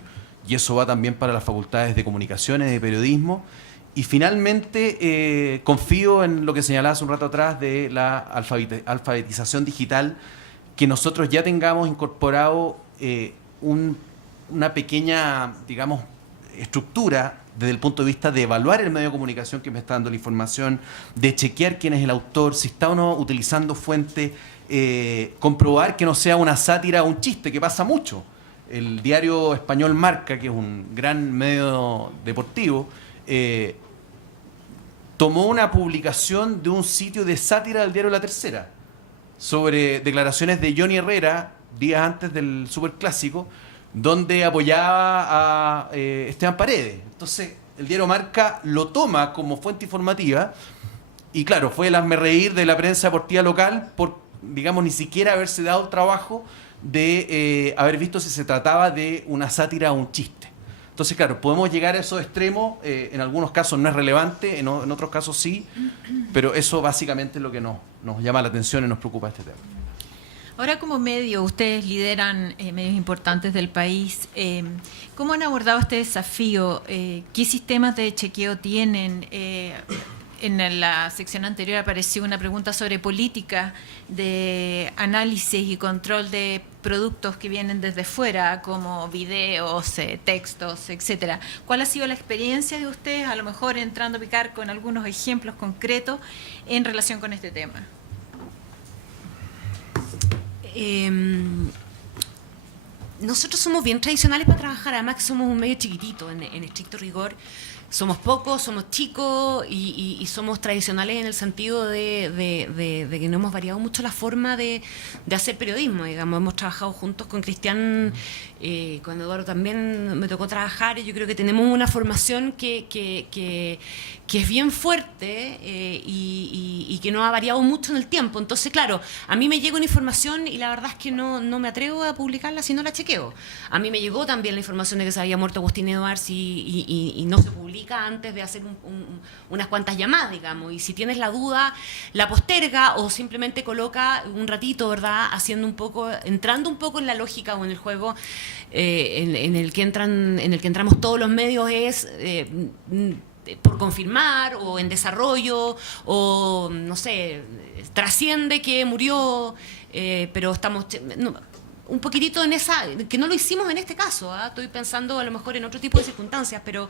y eso va también para las facultades de comunicaciones, de periodismo. Y finalmente confío en lo que señalaba hace un rato atrás de la alfabetización digital, que nosotros ya tengamos incorporado una pequeña, digamos, estructura desde el punto de vista de evaluar el medio de comunicación que me está dando la información, de chequear quién es el autor, si está o no utilizando fuente, comprobar que no sea una sátira o un chiste, que pasa mucho. El diario español Marca, que es un gran medio deportivo, tomó una publicación de un sitio de sátira del diario La Tercera sobre declaraciones de Johnny Herrera días antes del Superclásico, donde apoyaba a Esteban Paredes. Entonces, el diario Marca lo toma como fuente informativa y claro, fue el hazmerreír de la prensa deportiva local por, digamos, ni siquiera haberse dado el trabajo de haber visto si se trataba de una sátira o un chiste. Entonces, claro, podemos llegar a esos extremos, en algunos casos no es relevante, en otros casos sí, pero eso básicamente es lo que nos llama la atención y nos preocupa este tema. Ahora, como medio, ustedes lideran medios importantes del país. ¿Cómo han abordado este desafío? ¿Qué sistemas de chequeo tienen? En la sección anterior apareció una pregunta sobre política de análisis y control de productos que vienen desde fuera, como videos, textos, etcétera. ¿Cuál ha sido la experiencia de ustedes, a lo mejor entrando a picar con algunos ejemplos concretos en relación con este tema? Nosotros somos bien tradicionales para trabajar, además que somos un medio chiquitito, en estricto rigor. Somos pocos, somos chicos y somos tradicionales en el sentido de que no hemos variado mucho la forma de hacer periodismo. Digamos, hemos trabajado juntos con Cristian, con Eduardo también me tocó trabajar, y yo creo que tenemos una formación que es bien fuerte y que no ha variado mucho en el tiempo. Entonces, claro, a mí me llega una información y la verdad es que no me atrevo a publicarla si no la chequeo. A mí me llegó también la información de que se había muerto Agustín Edwards y no se publica antes de hacer unas cuantas llamadas, digamos, y si tienes la duda, la posterga o simplemente coloca un ratito, ¿verdad?, entrando un poco en la lógica o en el juego en el que entramos todos los medios, es por confirmar o en desarrollo o no sé, trasciende que murió, pero estamos un poquitito en esa, que no lo hicimos en este caso, estoy pensando a lo mejor en otro tipo de circunstancias, pero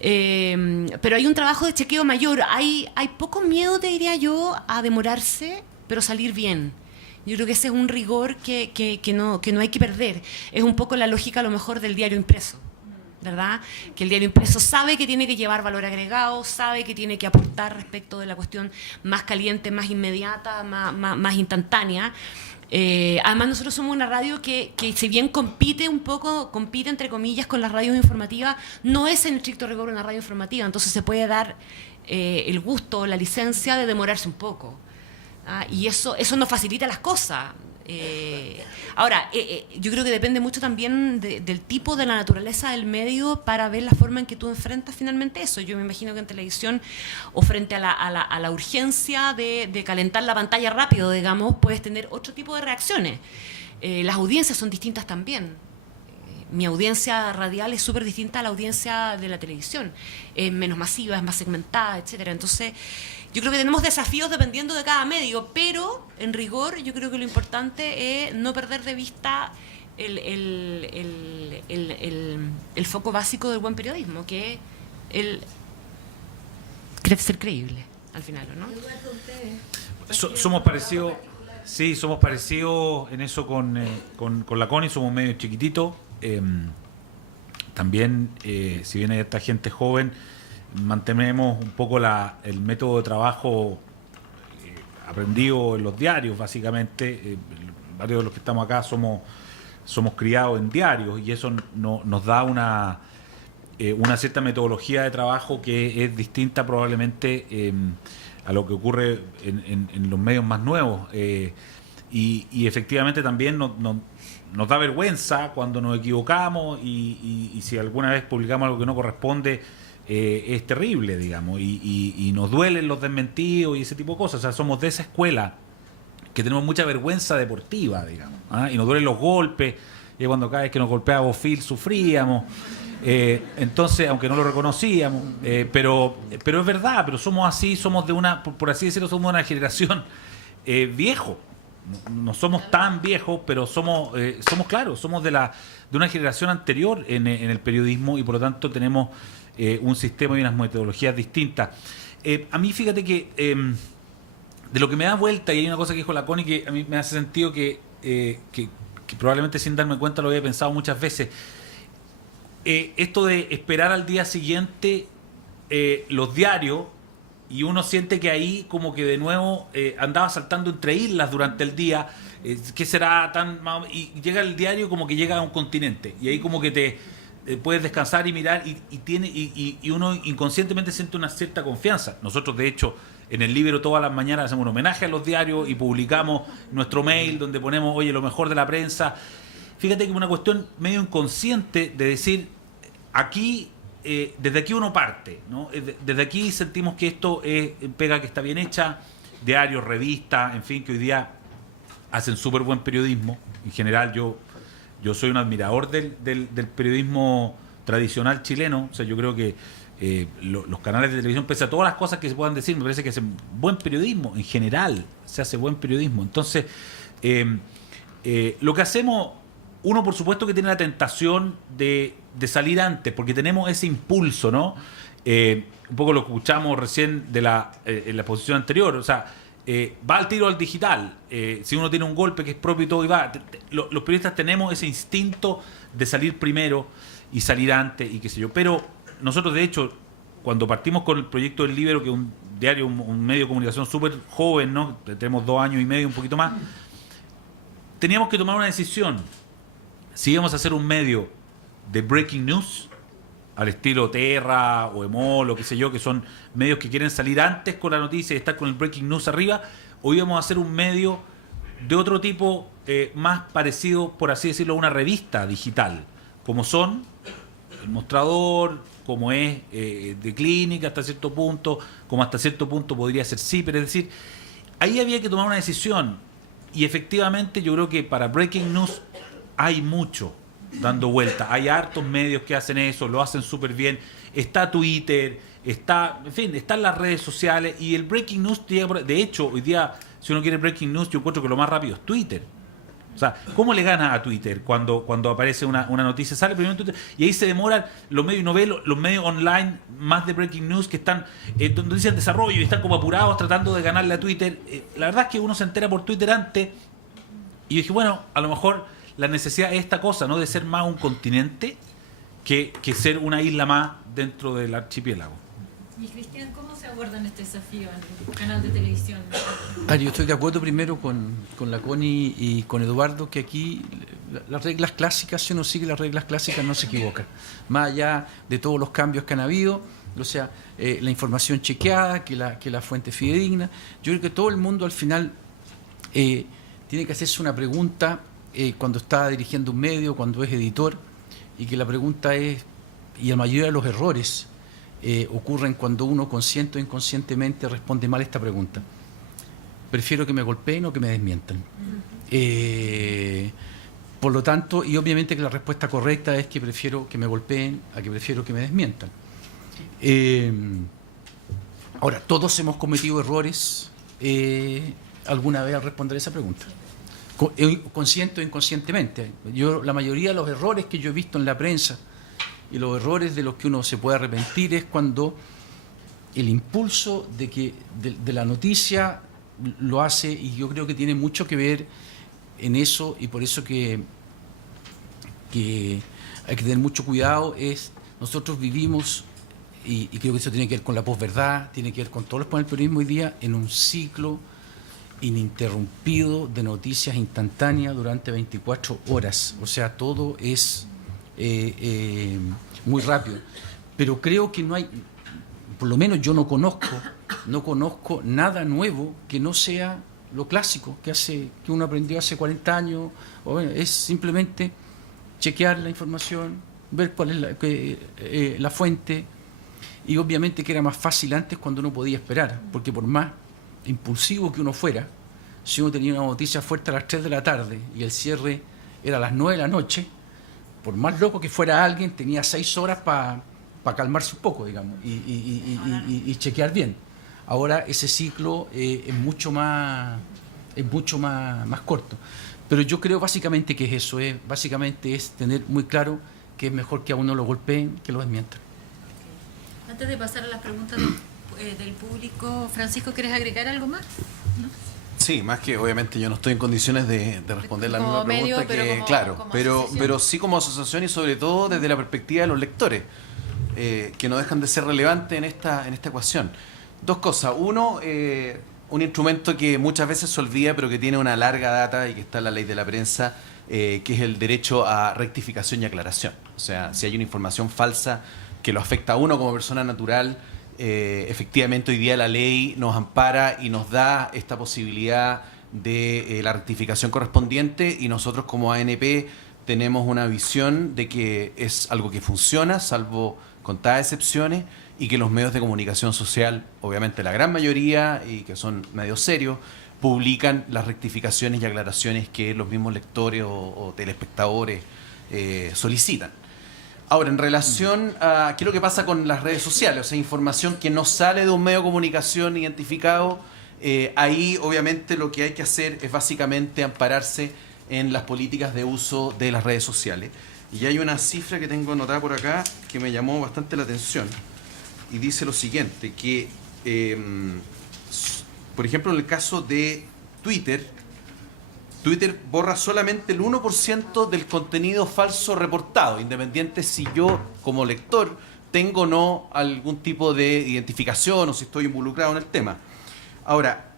hay un trabajo de chequeo mayor, hay poco miedo, te diría yo, a demorarse, pero salir bien. Yo creo que ese es un rigor que no hay que perder. Es un poco la lógica a lo mejor del diario impreso, ¿verdad? Que el diario impreso sabe que tiene que llevar valor agregado, sabe que tiene que aportar respecto de la cuestión más caliente, más inmediata, más instantánea. Además, nosotros somos una radio que si bien compite entre comillas con las radios informativas, no es en estricto rigor una radio informativa, entonces se puede dar el gusto, la licencia de demorarse un poco. Y eso nos facilita las cosas. Ahora, yo creo que depende mucho también del tipo, de la naturaleza del medio para ver la forma en que tú enfrentas finalmente eso. Yo me imagino que en televisión o frente a la urgencia de calentar la pantalla rápido, digamos, puedes tener otro tipo de reacciones. Las audiencias son distintas también. Mi audiencia radial es súper distinta a la audiencia de la televisión. Es menos masiva, es más segmentada, etcétera. Entonces, yo creo que tenemos desafíos dependiendo de cada medio, pero en rigor yo creo que lo importante es no perder de vista el foco básico del buen periodismo, que es ser creíble al final, ¿no? Somos parecidos, sí, somos parecidos en eso con la Connie, somos medio chiquititos. También, si bien hay esta gente joven, mantenemos un poco el método de trabajo aprendido en los diarios, básicamente. Varios de los que estamos acá somos criados en diarios y eso nos da una cierta metodología de trabajo que es distinta probablemente a lo que ocurre en los medios más nuevos. Y efectivamente también nos da vergüenza cuando nos equivocamos y si alguna vez publicamos algo que no corresponde, es terrible, digamos, y nos duelen los desmentidos y ese tipo de cosas. O sea, somos de esa escuela que tenemos mucha vergüenza deportiva, digamos, y nos duelen los golpes, y cuando cada vez que nos golpeaba Bofil sufríamos, entonces, aunque no lo reconocíamos, pero es verdad, pero somos así, somos de una, por así decirlo, somos de una generación viejo. No somos tan viejos, pero somos claros, somos de una generación anterior en el periodismo y por lo tanto tenemos un sistema y unas metodologías distintas. A mí, fíjate que de lo que me da vuelta, y hay una cosa que dijo la Connie que a mí me hace sentido que probablemente sin darme cuenta lo había pensado muchas veces. Esto de esperar al día siguiente los diarios y uno siente que ahí como que de nuevo andaba saltando entre islas durante el día. ¿Qué será tan...? Y llega el diario como que llega a un continente. Y ahí como que te puedes descansar y mirar y uno inconscientemente siente una cierta confianza. Nosotros, de hecho, en el Libero todas las mañanas hacemos un homenaje a los diarios y publicamos nuestro mail donde ponemos, oye, lo mejor de la prensa. Fíjate que es una cuestión medio inconsciente de decir, aquí... desde aquí uno parte, ¿no? Desde aquí sentimos que esto es pega que está bien hecha, diarios, revistas, en fin, que hoy día hacen súper buen periodismo. En general yo soy un admirador del periodismo tradicional chileno. O sea, yo creo que los canales de televisión, pese a todas las cosas que se puedan decir, me parece que hacen buen periodismo. En general se hace buen periodismo. Entonces, lo que hacemos... Uno, por supuesto, que tiene la tentación de salir antes, porque tenemos ese impulso, ¿no? Un poco lo escuchamos recién en la exposición anterior. O sea, va al tiro al digital. Si uno tiene un golpe que es propio y todo, y va. Los periodistas tenemos ese instinto de salir primero y salir antes, y qué sé yo. Pero nosotros, de hecho, cuando partimos con el proyecto del Libero, que es un diario, un medio de comunicación súper joven, ¿no? Tenemos 2 años y medio, un poquito más. Teníamos que tomar una decisión. Si íbamos a hacer un medio de breaking news, al estilo Terra o Emol o qué sé yo, que son medios que quieren salir antes con la noticia y estar con el breaking news arriba, o íbamos a hacer un medio de otro tipo, más parecido, por así decirlo, a una revista digital, como son El Mostrador, como es de Clínica hasta cierto punto, como hasta cierto punto podría ser CIPER. Es decir, ahí había que tomar una decisión, y efectivamente yo creo que para breaking news hay mucho dando vuelta. Hay hartos medios que hacen eso, lo hacen súper bien. Está Twitter, está, en fin, están las redes sociales, y el breaking news llega por... De hecho, hoy día, si uno quiere breaking news, yo encuentro que lo más rápido es Twitter. O sea, ¿cómo le gana a Twitter cuando aparece una noticia? Sale primero en Twitter, y ahí se demoran los medios, y no ve los medios online más de breaking news que están donde dicen desarrollo y están como apurados tratando de ganarle a Twitter. La verdad es que uno se entera por Twitter antes, y yo dije, bueno, a lo mejor la necesidad es esta cosa, ¿no? De ser más un continente que ser una isla más dentro del archipiélago. Y Cristian, ¿cómo se abordan este desafío en el canal de televisión? Yo estoy de acuerdo primero con la Connie y con Eduardo, que aquí las reglas clásicas, si uno sigue las reglas clásicas, no se equivoca. Más allá de todos los cambios que han habido, o sea, la información chequeada, que la fuente fidedigna. Yo creo que todo el mundo al final tiene que hacerse una pregunta cuando está dirigiendo un medio, cuando es editor, y que la pregunta es, y la mayoría de los errores ocurren cuando uno consciente o inconscientemente responde mal esta pregunta. Prefiero que me golpeen o que me desmientan. Por lo tanto, y obviamente que la respuesta correcta es que prefiero que me golpeen a que prefiero que me desmientan. Ahora, todos hemos cometido errores alguna vez al responder esa pregunta. Consciente o inconscientemente. La mayoría de los errores que yo he visto en la prensa y los errores de los que uno se puede arrepentir es cuando el impulso de la noticia lo hace, y yo creo que tiene mucho que ver en eso, y por eso que hay que tener mucho cuidado. Nosotros vivimos, y creo que eso tiene que ver con la posverdad, tiene que ver con todos los problemas del periodismo hoy día, en un ciclo ininterrumpido de noticias instantáneas durante 24 horas. O sea, todo es muy rápido. Pero creo que no hay, por lo menos yo no conozco nada nuevo que no sea lo clásico que uno aprendió hace 40 años. Bueno, es simplemente chequear la información, ver cuál es la fuente, y obviamente que era más fácil antes cuando uno podía esperar, porque por más impulsivo que uno fuera, si uno tenía una noticia fuerte a las 3 de la tarde y el cierre era a las 9 de la noche, por más loco que fuera alguien, tenía 6 horas para calmarse un poco, digamos, y chequear bien. Ahora ese ciclo es mucho más corto. Pero yo creo básicamente que es eso, básicamente es tener muy claro que es mejor que a uno lo golpeen que lo desmientan. Antes de pasar a las preguntas del público, Francisco, ¿quieres agregar algo más? ¿No? Sí, más que obviamente yo no estoy en condiciones de responder la misma medio, pregunta que, claro, pero sí como asociación, y sobre todo desde la perspectiva de los lectores, que no dejan de ser relevantes en esta ecuación. Dos cosas. Uno, un instrumento que muchas veces se olvida, pero que tiene una larga data y que está en la ley de la prensa, que es el derecho a rectificación y aclaración. O sea, si hay una información falsa que lo afecta a uno como persona natural, efectivamente hoy día la ley nos ampara y nos da esta posibilidad de la rectificación correspondiente, y nosotros como ANP tenemos una visión de que es algo que funciona, salvo contadas excepciones, y que los medios de comunicación social, obviamente la gran mayoría, y que son medios serios, publican las rectificaciones y aclaraciones que los mismos lectores o telespectadores solicitan. Ahora, en relación a qué es lo que pasa con las redes sociales, o sea, información que no sale de un medio de comunicación identificado, ahí obviamente lo que hay que hacer es básicamente ampararse en las políticas de uso de las redes sociales. Y hay una cifra que tengo anotada por acá que me llamó bastante la atención, y dice lo siguiente, que por ejemplo en el caso de Twitter borra solamente el 1% del contenido falso reportado, independiente si yo como lector tengo o no algún tipo de identificación o si estoy involucrado en el tema. Ahora,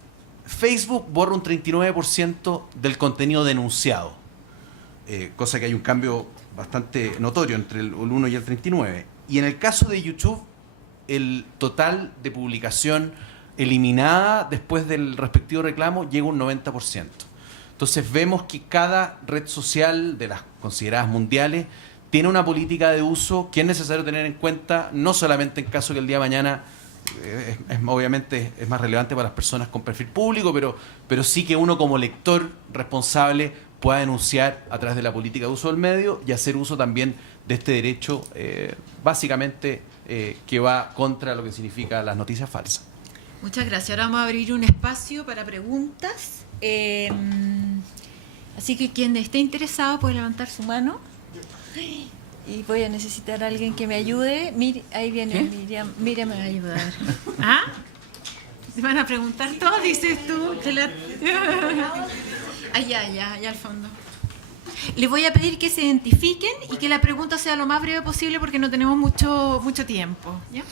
Facebook borra un 39% del contenido denunciado, cosa que hay un cambio bastante notorio entre el 1 y el 39. Y en el caso de YouTube, el total de publicación eliminada después del respectivo reclamo llega a un 90%. Entonces vemos que cada red social de las consideradas mundiales tiene una política de uso que es necesario tener en cuenta, no solamente en caso que el día de mañana obviamente es más relevante para las personas con perfil público, pero sí que uno como lector responsable pueda denunciar a través de la política de uso del medio y hacer uso también de este derecho, básicamente que va contra lo que significa las noticias falsas. Muchas gracias. Ahora vamos a abrir un espacio para preguntas. Así que quien esté interesado puede levantar su mano. Y voy a necesitar a alguien que me ayude. Ahí viene Miriam. Miriam me va a ayudar. ¿Ah? ¿Te van a preguntar todo, dices tú? Allá al fondo. Les voy a pedir que se identifiquen y que la pregunta sea lo más breve posible porque no tenemos mucho tiempo. ¿Ya?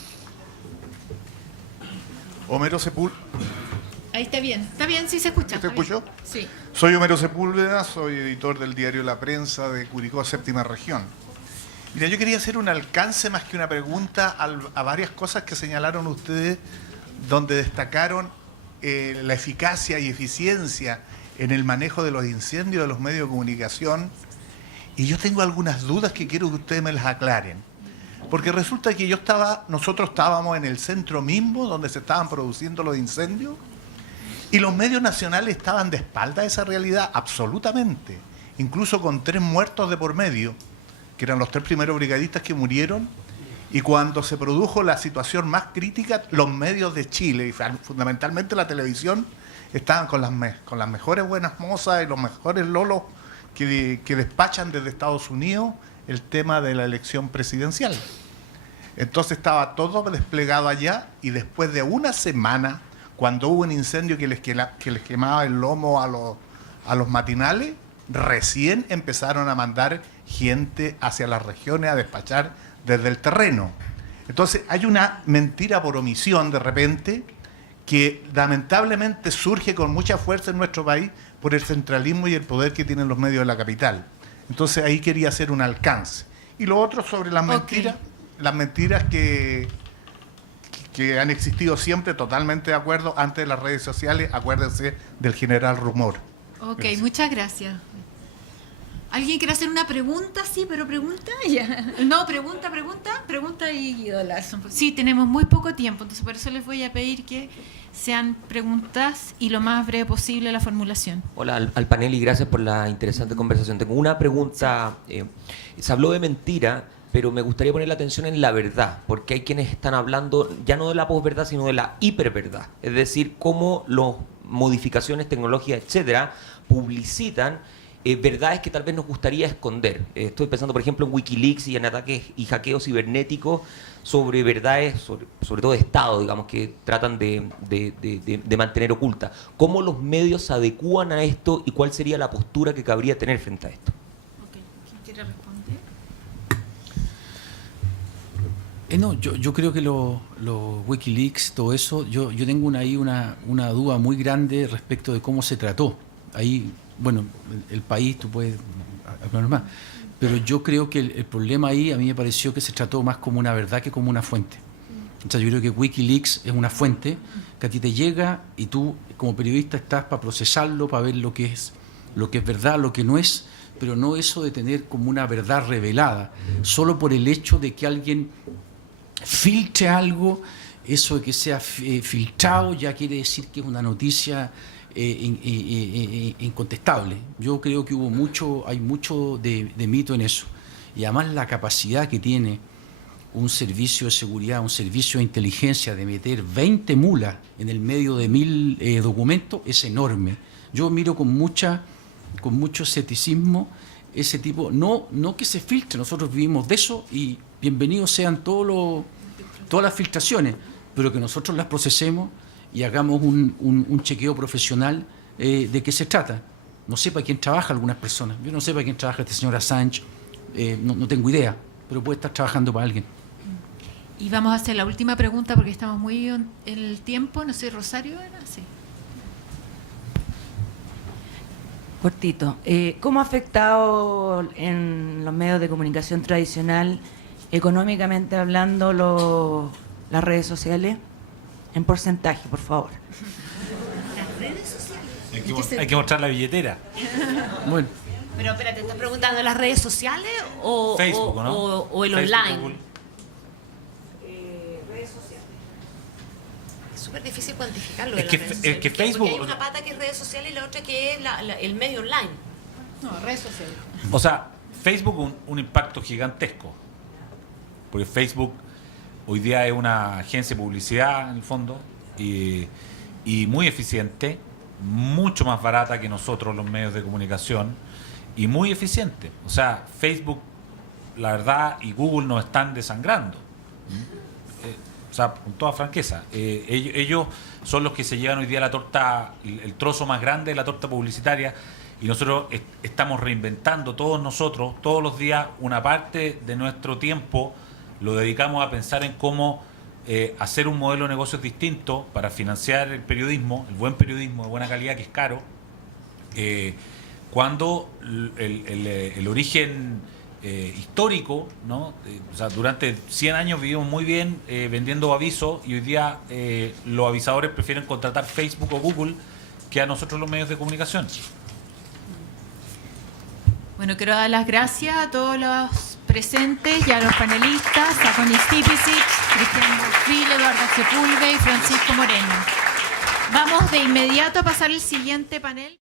Homero Sepúlveda. Ahí está bien, sí se escucha. ¿Se escuchó? Sí. Soy Homero Sepúlveda, soy editor del diario La Prensa de Curicó, séptima región. Mira, yo quería hacer un alcance más que una pregunta a varias cosas que señalaron ustedes, donde destacaron la eficacia y eficiencia en el manejo de los incendios de los medios de comunicación. Y yo tengo algunas dudas que quiero que ustedes me las aclaren. Porque resulta que nosotros estábamos en el centro mismo donde se estaban produciendo los incendios, y los medios nacionales estaban de espalda a esa realidad, absolutamente. Incluso con 3 muertos de por medio, que eran los 3 primeros brigadistas que murieron, y cuando se produjo la situación más crítica, los medios de Chile, y fundamentalmente la televisión, estaban con las mejores buenas mozas y los mejores lolos que despachan desde Estados Unidos el tema de la elección presidencial. Entonces estaba todo desplegado allá, y después de una semana, cuando hubo un incendio que les quemaba el lomo a los matinales, recién empezaron a mandar gente hacia las regiones a despachar desde el terreno. Entonces hay una mentira por omisión de repente que lamentablemente surge con mucha fuerza en nuestro país por el centralismo y el poder que tienen los medios de la capital. Entonces ahí quería hacer un alcance. Y lo otro sobre las mentiras, las mentiras que han existido siempre, totalmente de acuerdo. Antes de las redes sociales, acuérdense del general Rumor. Ok, Gracias. muchas gracias. ¿Alguien quiere hacer una pregunta? Sí, pero pregunta ya. No, pregunta y Guido Larson. Sí, tenemos muy poco tiempo, entonces por eso les voy a pedir que sean preguntas y lo más breve posible la formulación. Hola al panel y gracias por la interesante conversación. Tengo una pregunta. Se habló de mentira, pero me gustaría poner la atención en la verdad, porque hay quienes están hablando ya no de la posverdad, sino de la hiperverdad. Es decir, cómo las modificaciones tecnológicas, etcétera, publicitan verdades que tal vez nos gustaría esconder. Estoy pensando, por ejemplo, en Wikileaks y en ataques y hackeos cibernéticos sobre verdades, sobre todo de Estado, digamos, que tratan de mantener oculta. ¿Cómo los medios se adecúan a esto y cuál sería la postura que cabría tener frente a esto? Ok, ¿quién quiere responder? No, yo creo que los Wikileaks, todo eso, yo tengo ahí una duda muy grande respecto de cómo se trató. Ahí, bueno, el país, tú puedes hablar más, pero yo creo que el problema ahí a mí me pareció que se trató más como una verdad que como una fuente. O sea, yo creo que Wikileaks es una fuente que a ti te llega y tú como periodista estás para procesarlo, para ver lo que es verdad, lo que no es, pero no eso de tener como una verdad revelada, solo por el hecho de que alguien filtre algo, eso de que sea filtrado ya quiere decir que es una noticia incontestable. Yo creo que hay mucho de mito en eso. Y además la capacidad que tiene un servicio de seguridad, un servicio de inteligencia de meter 20 mulas en el medio de 1000 documentos es enorme. Yo miro con mucho escepticismo ese tipo, no que se filtre, nosotros vivimos de eso y bienvenidos sean todas las filtraciones, pero que nosotros las procesemos y hagamos un chequeo profesional de qué se trata. No sé para quién trabaja algunas personas, yo no sé para quién trabaja este señor Assange, no tengo idea, pero puede estar trabajando para alguien. Y vamos a hacer la última pregunta porque estamos muy en el tiempo. No sé, Rosario, ¿era? Sí. Cortito. ¿Cómo ha afectado en los medios de comunicación tradicional, económicamente hablando, las redes sociales? En porcentaje, por favor. Las redes sociales. Hay que mostrar la billetera. Bueno, Pero espérate, ¿estás preguntando las redes sociales o, Facebook, ¿no? o el Facebook, online? Google. Redes sociales. Es súper difícil cuantificarlo. Es de que las redes fe- es sociales, que porque Facebook- hay una pata que es redes sociales y la otra que es el medio online. No, redes sociales. O sea, Facebook un impacto gigantesco. Porque Facebook hoy día es una agencia de publicidad, en el fondo, y muy eficiente, mucho más barata que nosotros los medios de comunicación, y muy eficiente. O sea, Facebook, la verdad, y Google nos están desangrando. O sea, con toda franqueza. Ellos son los que se llevan hoy día la torta, el trozo más grande de la torta publicitaria, y nosotros estamos reinventando todos nosotros, todos los días, una parte de nuestro tiempo lo dedicamos a pensar en cómo hacer un modelo de negocios distinto para financiar el periodismo, el buen periodismo de buena calidad, que es caro, cuando el origen histórico, ¿no? O sea, durante 100 años vivimos muy bien vendiendo avisos, y hoy día los avisadores prefieren contratar Facebook o Google que a nosotros los medios de comunicación. Bueno, quiero dar las gracias a todos los presentes y a los panelistas, a Connie Stipicic, Cristian Bonfil, Eduardo Sepúlveda y Francisco Moreno. Vamos de inmediato a pasar al siguiente panel.